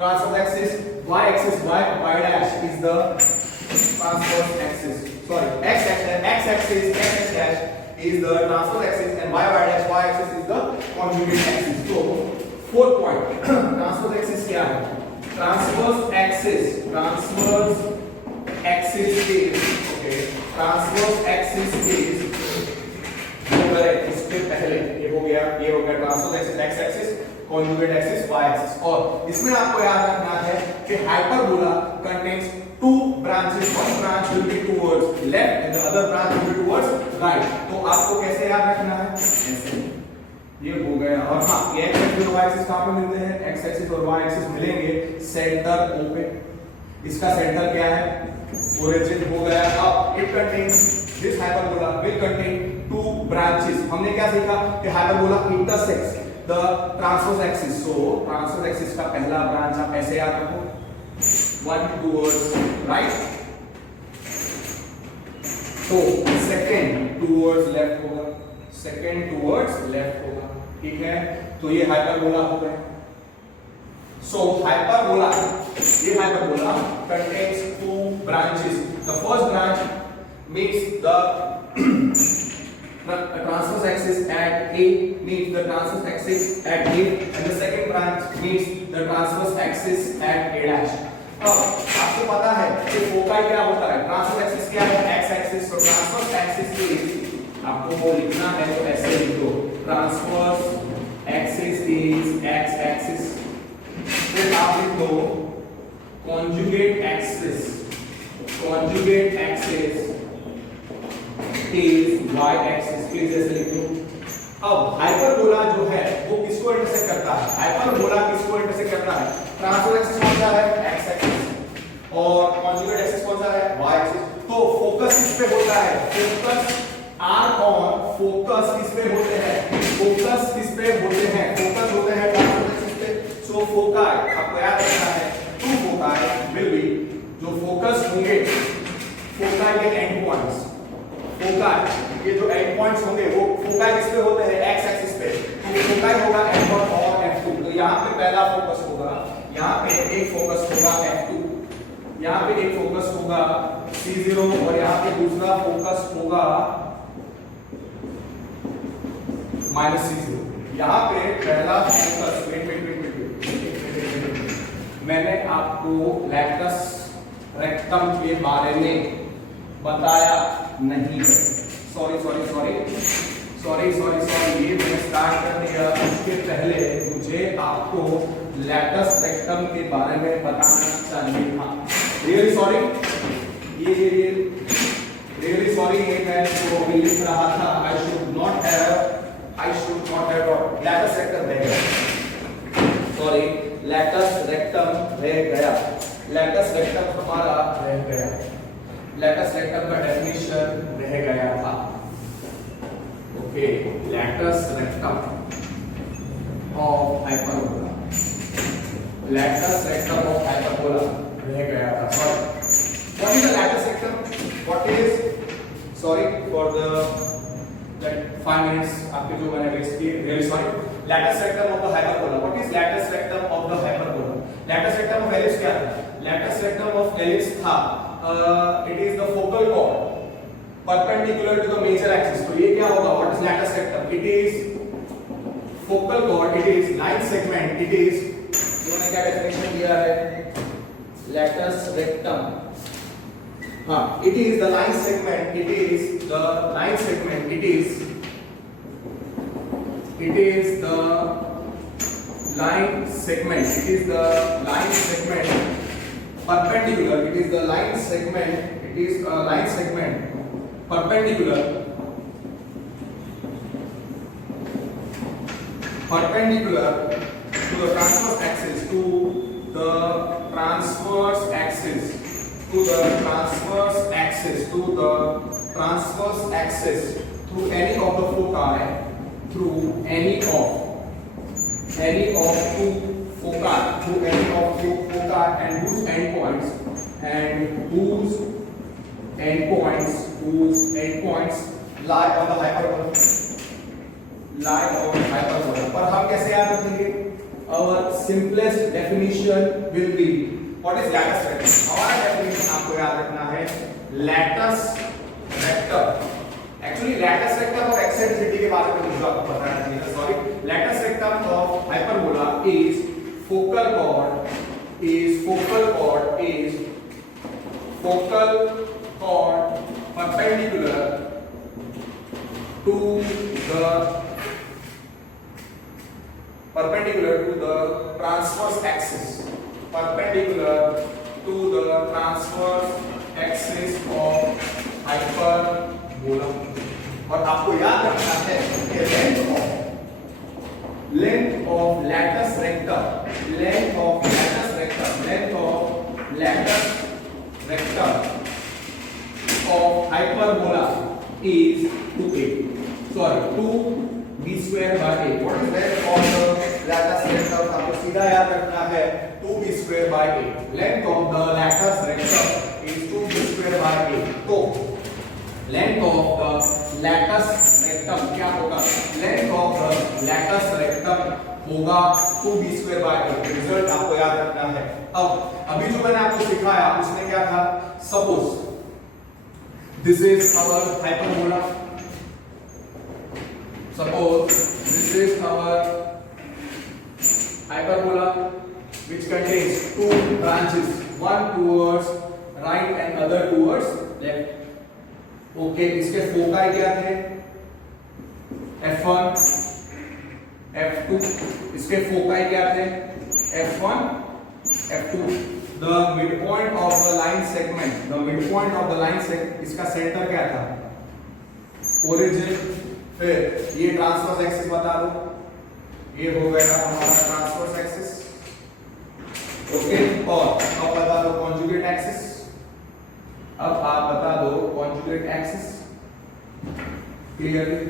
transverse axis, y axis y dash is the transverse axis. Sorry, x axis dash is the transverse axis and y dash y axis is the conjugate axis. So fourth point, transverse axis क्या है? Transverse axis is okay. Transverse axis is इसके पहले ये हो गया transverse axis x axis, conjugate axis y axis. और इसमें आपको याद रखना है कि hyperbola contains two branches. One branch will be towards left and the other branch will be towards right. तो आपको कैसे याद रखना है? ऐसे ये हो गया. और हाँ, ये x axis और y axis कहाँ पे मिलते हैं? x axis और y axis मिलेंगे सेंटर O पे. इसका सेंटर क्या है? ओरिजिन हो गया. अब it contains this hyperbola will contain two branches. हमने क्या सीखा कि hyperbola intersects the transverse axis. So transverse axis का पहला ब्रांच आप ऐसे याद रखो, one towards right, तो second towards left होगा, ठीक है. तो ये हाइपरबोला हो गया. So hyperbola contains two branches. The first branch meets the transverse axis at A, meets the transverse axis at A, and the second branch meets the transverse axis at A dash. अब आपको पता है कि फोकाई क्या होता है? ट्रांसवर्स एक्सिस क्या है? x axis. तो ट्रांसवर्स एक्सिस इज, आपको वो लिखना है तो ऐसे लिख दो, transverse axis is x axis. फिर आप लिख दो conjugate axis is y axis. Please ऐसे लिख दो. अब हाइपरबोला जो है वो किसको इंटरसेक्ट करता है? हाइपरबोला किसको इंटरसेक्ट करता है? ट्रांसवर्स एक्सिस कौन सा है? x axis. और कॉन्जुगेट एक्सिस कौन सा है? y axis. तो फोकस किस पे होता है? फोकस फोकस किस पे होते हैं? फोकस होते हैं ट्रांसवर्स एक्सिस पे. सो फोकाई आपको याद रखना है, टू फोकाई विल बी, जो फोकस होंगे, फोकाई के एंड पॉइंट्स, ये जो एंड पॉइंट्स होंगे वो फोकाई किस पे होते हैं? x एक्सिस पे. तो फोकाई होगा f1 और f2. तो यहाँ पे पहला फोकस होगा, यहाँ पे एक फोकस होगा f2, यहाँ पे एक फोकस होगा C0 और यहाँ पे दूसरा फोकस होगा -C0। यहाँ पे पहला फोकस मैंने आपको लैक्टस रेक्टम के बारे में बताया नहीं है। सॉरी, ये मैंने स्टार्ट कर दिया। उसके पहले मुझे आपको लैक्टस रेक्टम के बारे में बताना चाहिए था। रियली सॉरी, ये मैं जो लिख रहा था, I should not have latus rectum रह गया। सॉरी, लैक्टस रेक्टम रह गया। लैक्टस रेक्टम हमारा रह गया। लैक्टस रेक्टम का डेफिनेशन रह गया था। Okay, latus rectum of hyperbola. Latus rectum of hyperbola रह गया था। Sorry, what is the latus rectum? What is, sorry for the 5 minutes आपके जो मैंने वेस्ट किए, really sorry. Latus rectum of the hyperbola. What is latus rectum of the hyperbola? Latus rectum of ellipse क्या था? लैक्टस रेक्टम ऑफ एलिप्स था it is the focal chord perpendicular to the major axis। तो ये क्या होगा? What is latus rectum? It is focal chord, it is line segment, it is, इन्होंने क्या डेफिनेशन दिया है लैक्टस रेक्टम? हाँ, it is the line segment, it is the line segment perpendicular, it is a line segment perpendicular to the transverse axis, to through any of the foci, through any of two foci, and whose endpoints lie on the hyperbola। पर हम कैसे याद रखेंगे? Our simplest definition will be, what is lactus rectum? हमारा definition आपको याद रखना है lactus rectum। Actually lactus rectum और eccentricity के बारे में मुझे आपको बताना चाहिए। Sorry, lactus rectum of hyperbola is focal chord perpendicular to the transverse axis of hyperbola। और आपको याद रखना है कि length of lactus rectum of hyperbola is 2b square by a। What is length of the lactus rectum? आपको सीधा याद रखना है 2b square by a। Length of the lactus rectum is 2b square by a। तो length of the lactus rectum क्या होगा? Length of the lactus rectum होगा 2b square by a। Result आपको याद रखना है। अब अभी जो मैंने आपको सिखाया उसमें क्या था? Suppose this is our hyperbola। Which contains two branches, one towards right and other towards left। Okay, इसके फोकाई क्या थे? F1, F2। इसके फोकाई क्या थे? F1, F2। The midpoint of the line segment, इसका सेंटर क्या था? ओरिजिन। फिर ये ट्रांसवर्स एक्सिस बता दो, ये हो गया हमारा ट्रांसवर्स एक्सिस। ओके, और अब बता दो कॉन्जुगेट एक्सिस। क्लियरली?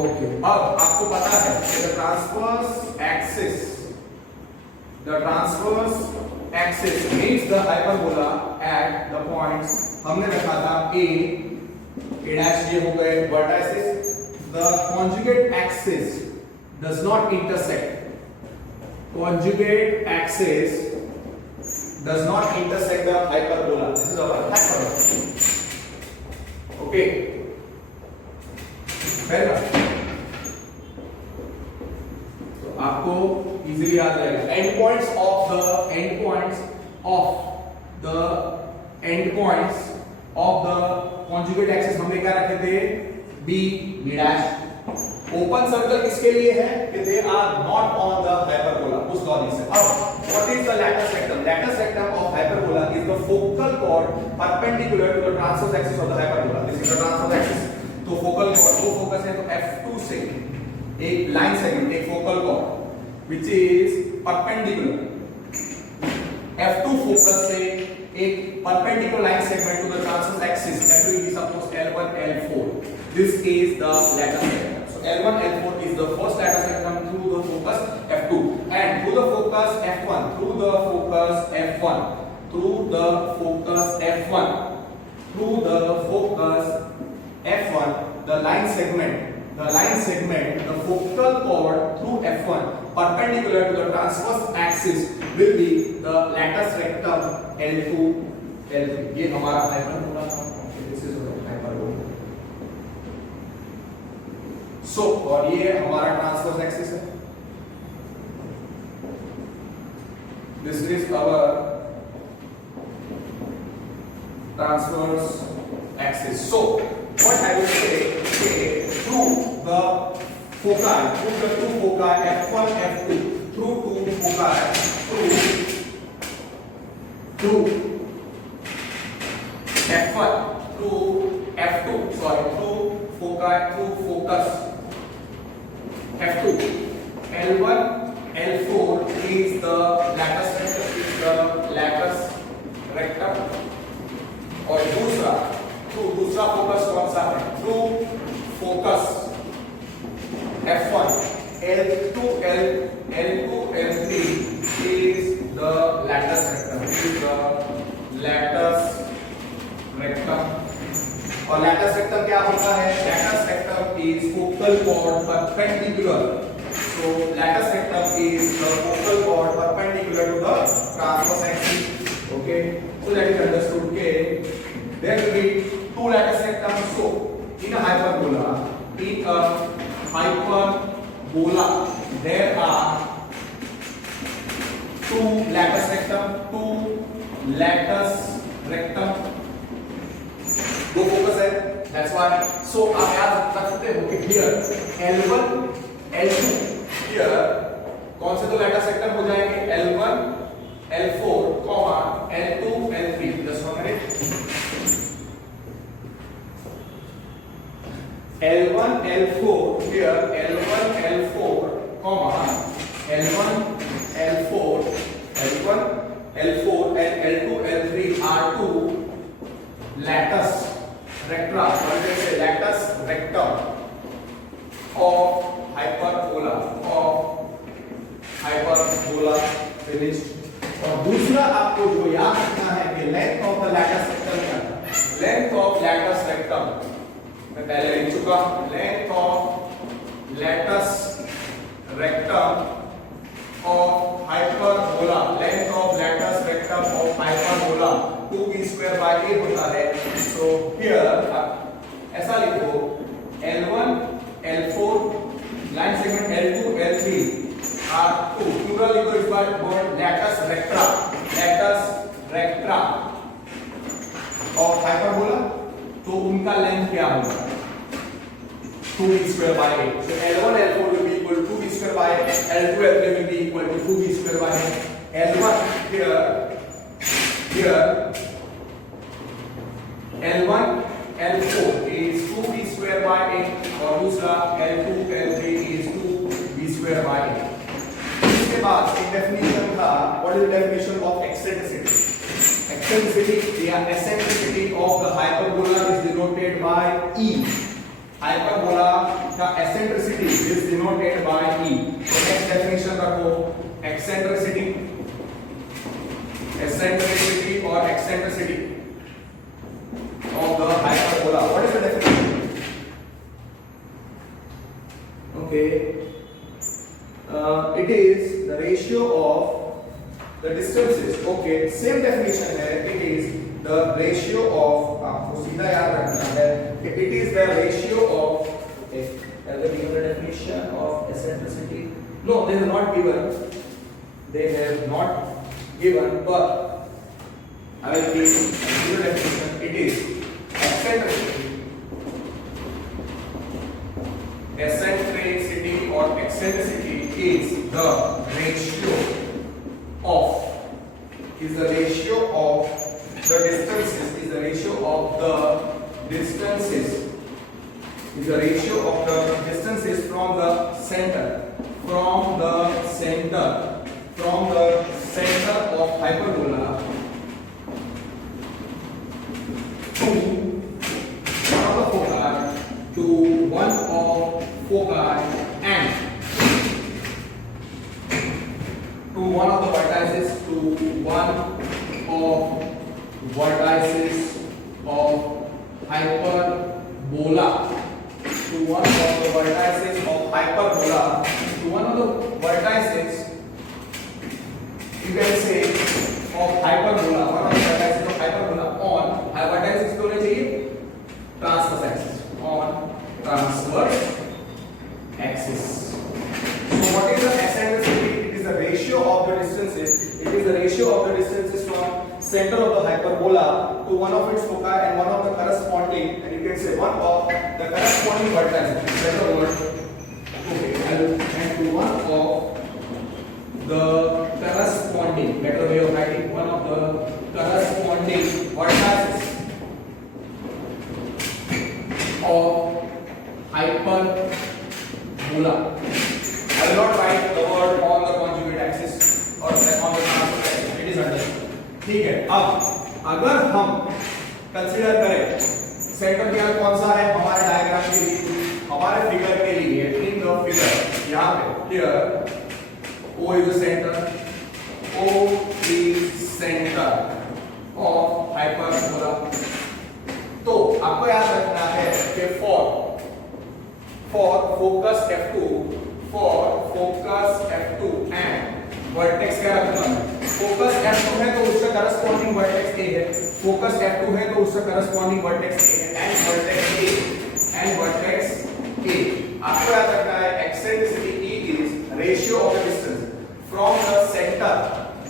ओके, अब आपको पता है कि the transverse axis meets the hyperbola at the points, हमने रखा था a dash, ये हो गए vertices। The conjugate axis does not intersect does not intersect the hyperbola. This is our hyperbola. Okay, fair enough. तो आपको इजीली याद रहेगा endpoints of the conjugate axis हमने क्या रखे थे, b dash. ओपन सर्कल किसके लिए है कि they are not on the hyperbola, उस लॉजिक से. अब what is the latus rectum? Latus rectum of hyperbola is the focal chord perpendicular to the transverse axis of the hyperbola. This is the transverse axis. तो फोकल कॉर्ड वो फोकस है, तो F2 से एक लाइन सेगमेंट, एक focal chord which is perpendicular, F2 focus से एक perpendicular line segment to the transverse axis. F2 is suppose L1 L4. This is the lattice rectum. So L1 L4 is the first lattice rectum through the focus F2, and through the focus F1, through the focus F1, through the focus F1, through the focus F1, the line segment, the focal chord through F1 perpendicular to the transverse axis will be the lattice rectum L2 L3. ये हमारा हाइपरबोला था. This is hyperbola. So और ये हमारा ट्रांसवर्स एक्सिस है. This is our transverse axis. So what I will say through the foci, through the two foci F1 F2, through two foci through F1 through F2, sorry, through foci, through focus F2, L1 L4 is the lattice rectum, और दूसरा फोकस कौन सा है? Through focus F1 L2 L3 is the lattice rectum. और lattice rectum क्या होता है? Lattice rectum is focal chord perpendicular. So lattice rectum is the focal chord perpendicular to the transverse axis. Okay, so that is understood. Okay, there will be two lattice rectums. So in a hyperbola, there are two lattice rectum. दो फोकस है, that's why. So आप याद रख सकते हो कि here L1 L2 here कौन से दो lattice rectum हो जाएंगे? L1 L4, L2 L3. Just 1 minute. L1 L4 here L1 L4, L1 L4, L1 L4 and L2 L3 are two lattice recta, or let's say lattice rectum of hyperbola finished. और दूसरा आपको जो याद रखना है कि length of the lattice rectum क्या है? लेंथ ऑफ लैटिस रेक्टम मैं पहले लिख चुका. Length of lattice rectum of hyperbola, length of lattice rectum of hyperbola 2b² होता है. सो हियर ऐसा लिखो L1 L4 line segment L2 L3 are two plural लिखो इस बार word lattice recta और hyperbola. तो उनका लेंथ क्या होगा? 2b²/8. So L1 L4 will be equal to 2b²/8. L2 L3 will be equal to 2b²/8. L1 here L1 L4 is 2b²/8 और दूसरा L2 L3 is 2b²/8. इसके बाद एक डेफिनेशन था. What is the definition of eccentricity? Eccentricity या eccentricity of the hyperbola is denoted by E. Hyperbola का eccentricity is denoted by E. तो next definition रखो. Eccentricity or eccentricity of the hyperbola. What is the definition? Okay. It is the ratio of the distances, okay, same definition है, it is the ratio of, आपको सीधा याद रखना है कि it is the ratio of, have they given the definition of eccentricity? No, they have not given. They have not given, but I will give the definition. It is eccentricity. Eccentricity or eccentricity is the ratio of the distances, is the ratio of the distances, is the ratio of the distances from the center of hyperbola to one of foci and to one of the vertices of hyperbola, to one of the vertices of hyperbola, to one of the vertices, you can say, of hyperbola, one of the vertices of hyperbola on vertices तो होने चाहिए transverse axis, on transverse axis. So what is the eccentricity? It is the ratio of the distances. It is the ratio of the distances from center of the hyperbola to one of its foci and one of the corresponding, and you can say one of the corresponding vertices. Better word. Okay, and to one of the corresponding, better way of writing, one of the corresponding vertices of hyperbola. I will not write the word on the conjugate axis or on the transverse axis. It is understood. ठीक है. अब अगर हम कंसीडर करें सेंटर क्या कौन सा है हमारे डायग्राम के लिए, हमारे फिगर के लिए, इन द फिगर यहाँ पे here O is the center, O is center of hyperbola. तो आपको याद रखना है कि for focus F2 and vertex क्या रखना है, फोकस F2 है तो उसका करस्पॉन्डिंग वर्टेक्स A है, फोकस F2 है तो उसका करस्पॉन्डिंग वर्टेक्स A है, एंड वर्टेक्स A आपको याद रखना है eccentricity E is ratio of the distance from the center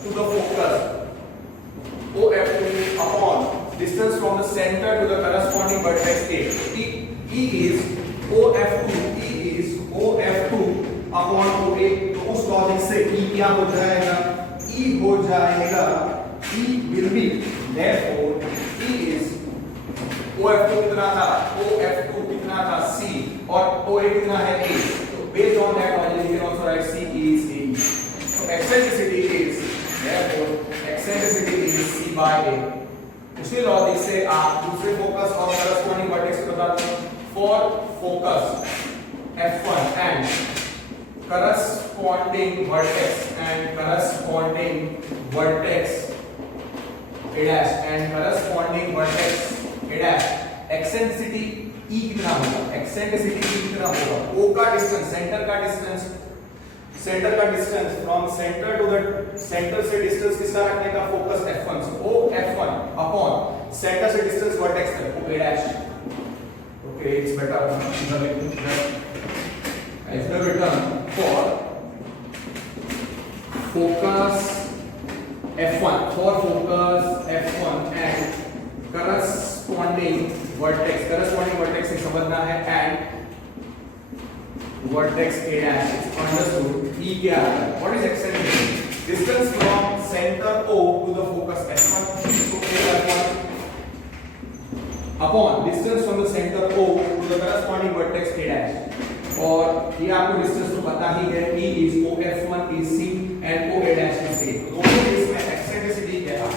to the focus OF2 upon distance from the center to the corresponding vertex A. E is OF2 upon OA. तो उस लॉजिक से E क्या हो जाएगा? E हो जाएगा, E will be, therefore E is OF2 कितना था? OF2 कितना था? C और OA कितना है? A. So based on that logic you can also write C is A. So eccentricity is, therefore eccentricity is C by A. उसी लॉजिक से आप दूसरे फोकस और करस्पॉन्डिंग वर्टेक्स को बता दो. For focus F1 and corresponding vertex A dash eccentricity E कितना होगा? O का डिस्टेंस, सेंटर का distance from centre to the centre से डिस्टेंस किसका रखने का? Focus F1. So O F1 upon centre से डिस्टेंस वर्टेक्स तक O A dash. Okay, it's better it's written for focus F1 and corresponding vertex से समझना है and vertex A dash. It's understood. E क्या है? What is eccentricity? Distance from center O to the focus F1. So F1 upon distance from the center O to the corresponding vertex A dash. और ये आपको डिस्टेंस तो पता ही है. E is OF1 is C and OA dash is A. दोनों केस में eccentricity क्या है?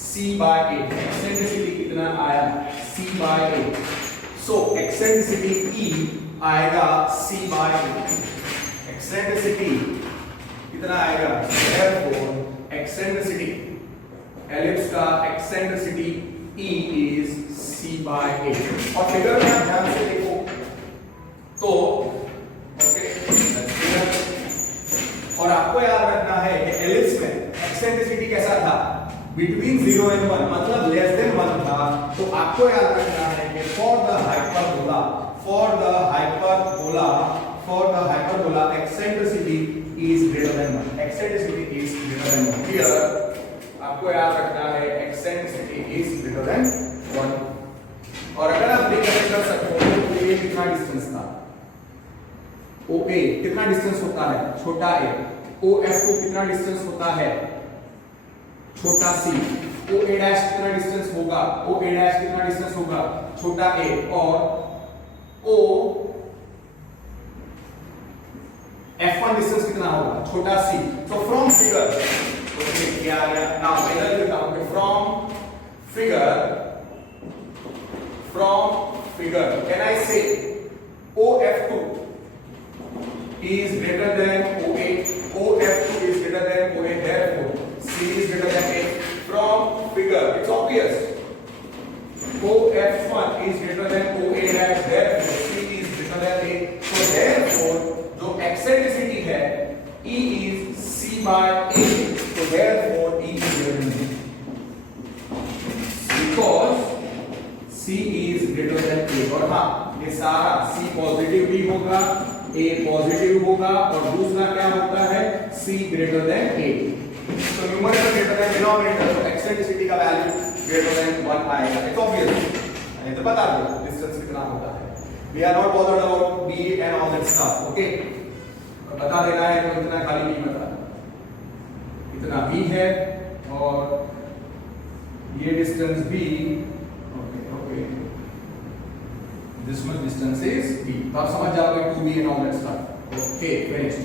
C by A. eccentricity कितना आया? C by A. So eccentricity E आएगा C by A. eccentricity कितना आएगा? Therefore eccentricity ellipse का eccentricity E is C by A. और फिगर में आप ध्यान से देखो तो ओके और आपको याद रखना है कि एलिप्स में एक्सेंट्रिसिटी बिटवीन 0 एंड 1 मतलब लेस देन 1 था, तो आपको याद रखना है कि for the hyperbola eccentricity is greater than 1, eccentricity is greater than 1। Clear? आपको याद रखना है एक्सेंट्रिसिटी इज ग्रेटर देन 1। और अगर आप रिकलेक्ट कर सकते हो तो ये कितना डिस्टेंस था, OA कितना डिस्टेंस होता है, छोटा a, OF2 कितना डिस्टेंस होता है, छोटा c, OA डैश कितना डिस्टेंस होगा, OA डैश कितना डिस्टेंस होगा, छोटा a, और O F1 डिस्टेंस कितना होगा, छोटा c। So from figure, okay, क्या आ गया, now इधर लिखता हूं from figure can I say OF2 is greater than OA, OF2 is greater than OA, therefore C is greater than A। From figure it's obvious OF1 is greater than OA dash, therefore C is greater than A। So therefore जो eccentricity है E is C by A, so therefore E is greater than A because C is greater than A। और हाँ, ये सारा C पॉजिटिव भी होगा, A पॉजिटिव होगा, और दूसरा क्या होता है, C greater than A। तो न्यूमरेटर greater than डिनोमिनेटर, तो eccentricity का वैल्यू greater than 1 आएगा। इट्स ऑब्वियस, ये तो बता दो डिस्टेंस कितना होता है। We are not bothered about B and all that stuff, okay? बता देना है तो इतना खाली नहीं बता, इतना B है और ये distance B, okay, this much distance is B। तो आप समझ जाओगे 2B and all that stuff, okay, finished।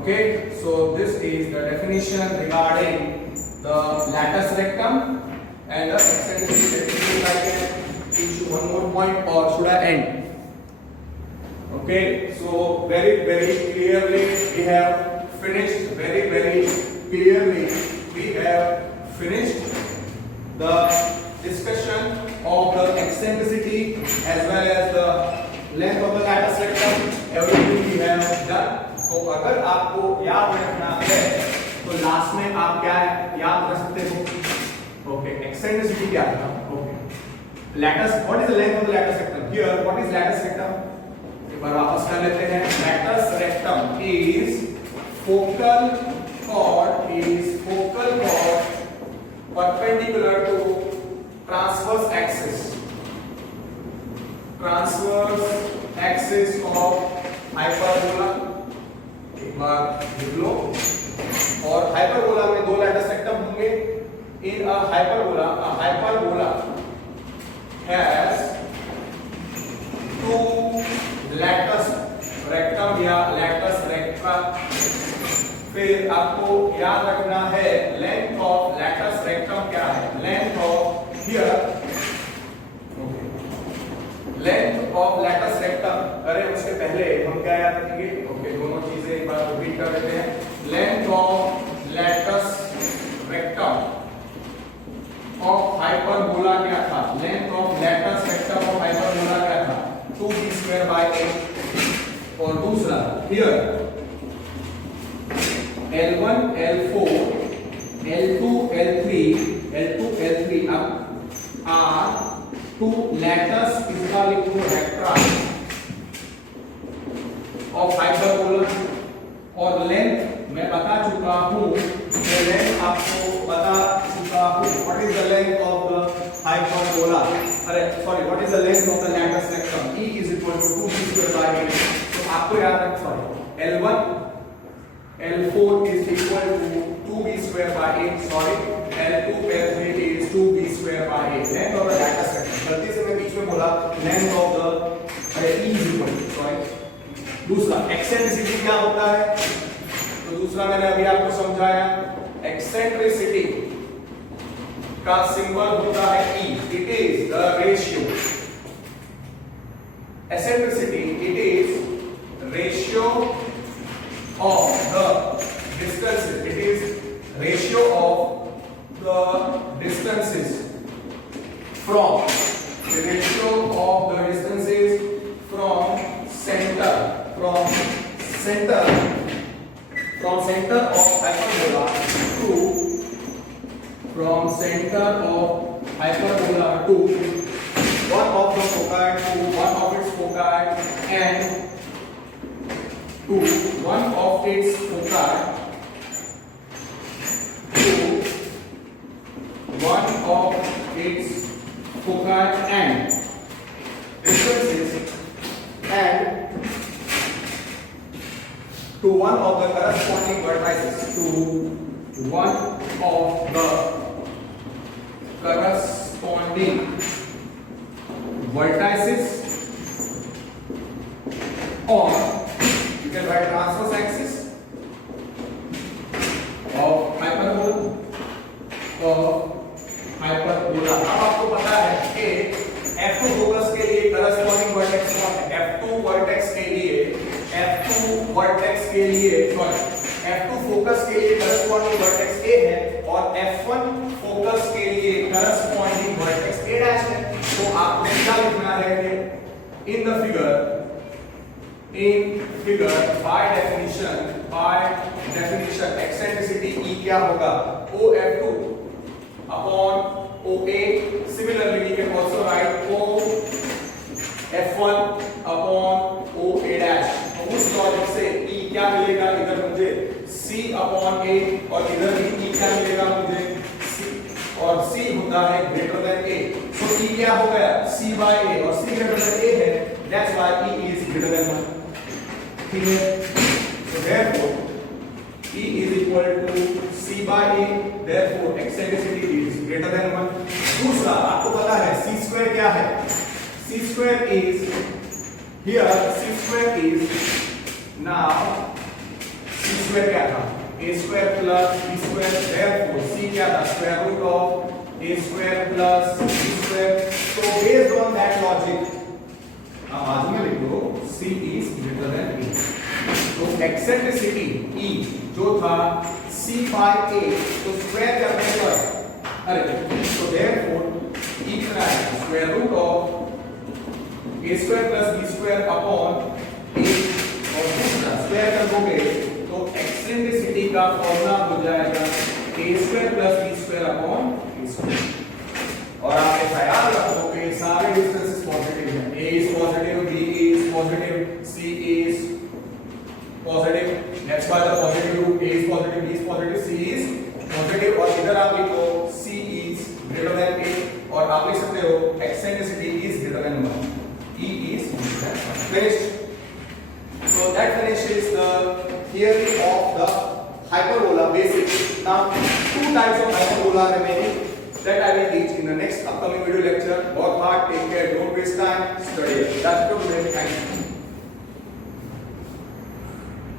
Okay, so this is the definition regarding the latus rectum and the eccentricity। I can teach you one more point, or should I end? Okay, so very clearly we have finished, very clearly we have finished the discussion of the eccentricity as well as the length of the latus rectum, everything we have done। तो अगर आपको याद रखना है तो लास्ट में आप क्या याद रख सकते हो, ओके, eccentricity क्या था, okay, latus, what is the length of the latus rectum, here what is latus rectum, एक बार वापस कर लेते हैं। latus rectum is focal chord perpendicular to transverse axis of hyperbola। एक बार लिख लो, और हाइपरबोला में दो लैटस रेक्टम होंगे। In a hyperbola has two latus rectum या लैटस रेक्टा। फिर आपको याद रखना है लेंथ ऑफ लैटस रेक्टम क्या है, length of here, length of latus rectum. अरे उसके पहले हम क्या याद रखेंगे, ओके, दोनों चीजें एक बार रिपीट कर देते हैं। Length of latus rectum of hyperbola क्या था, length of latus rectum of hyperbola क्या था, 2b² और दूसरा here L1 L4 L2 L3 अब are two lattice recta of hyperbola। और लेंथ मैं बता चुका हूं, लेंथ आपको बता चुका हूं, what is the length of the hyperbola, अरे sorry, what is the length of the latus rectum, E is equal to 2b²/8। तो आपको याद रखना, sorry, L1 L4 is equal to 2b²/8, sorry, L2 L3 is 2b²/8, length of the lattice rectum। गलती से मैं बीच में बोला length of the, अरे E is equal to, sorry। दूसरा एक्सेंट्रिसिटी क्या होता है, तो दूसरा मैंने अभी आपको समझाया, एक्सेंट्रिसिटी का सिंबल होता है E, it is the ratio, eccentricity it is ratio of the distances, it is ratio of the distances from, the ratio of the distances from center of hyperbola to from center of hyperbola to one of the foci to one of its foci and to one of its foci to one of its foci and distances and to one of the corresponding vertices to one of the corresponding vertices on, you can write transverse axis of hyperbola अब आपको पता है कि F2 फोकस के लिए corresponding vertex कौन है? F2 वर्टेक्स के लिए F2 फोकस के लिए corresponding vertex A है और F1 फोकस के लिए corresponding vertex A dash है। तो आपने क्या लिखना है कि in figure by definition eccentricity E क्या होगा? OF2 upon OA. Similarly we can also write OF1 upon OA dash। तो उस लॉजिक से E क्या मिलेगा? इधर मुझे C upon A और इधर भी E क्या मिलेगा मुझे? C और C होता है greater than A। So E क्या हो गया? C by A और C greater than A है। That's why E is greater than 1। ठीक है? So therefore E is equal to C by A, therefore eccentricity is greater than 1। दूसरा आपको पता है C square क्या है? C square is here, C square is now C square क्या था? A square plus B square, therefore C क्या था? Square root of A square plus B square। So based on that logic आप आज में लिख दो C is greater than A। तो eccentricity E जो था C by A तो स्क्वायर करने पर so therefore E इतना है square root of A square plus B square upon A और दूसरा स्क्वायर कर दोगे तो eccentricity का फॉर्मूला हो जाएगा A square plus B square upon A square। और आप ऐसा याद रखो कि सारे डिस्टेंसेस पॉजिटिव हैं। A is positive, B is positive, C is positive, that's why the positive root A is positive, B is positive, C is positive। और इधर आप लिखो C is greater than A और आप लिख सकते हो eccentricity is greater than 1, E is greater than 1। Finished? So that finishes the theory of the hyperbola basics। Now two types of hyperbola remaining that I will teach in the next upcoming video lecture। Work hard, take care, don't waste time, study। That's it for today, thank you।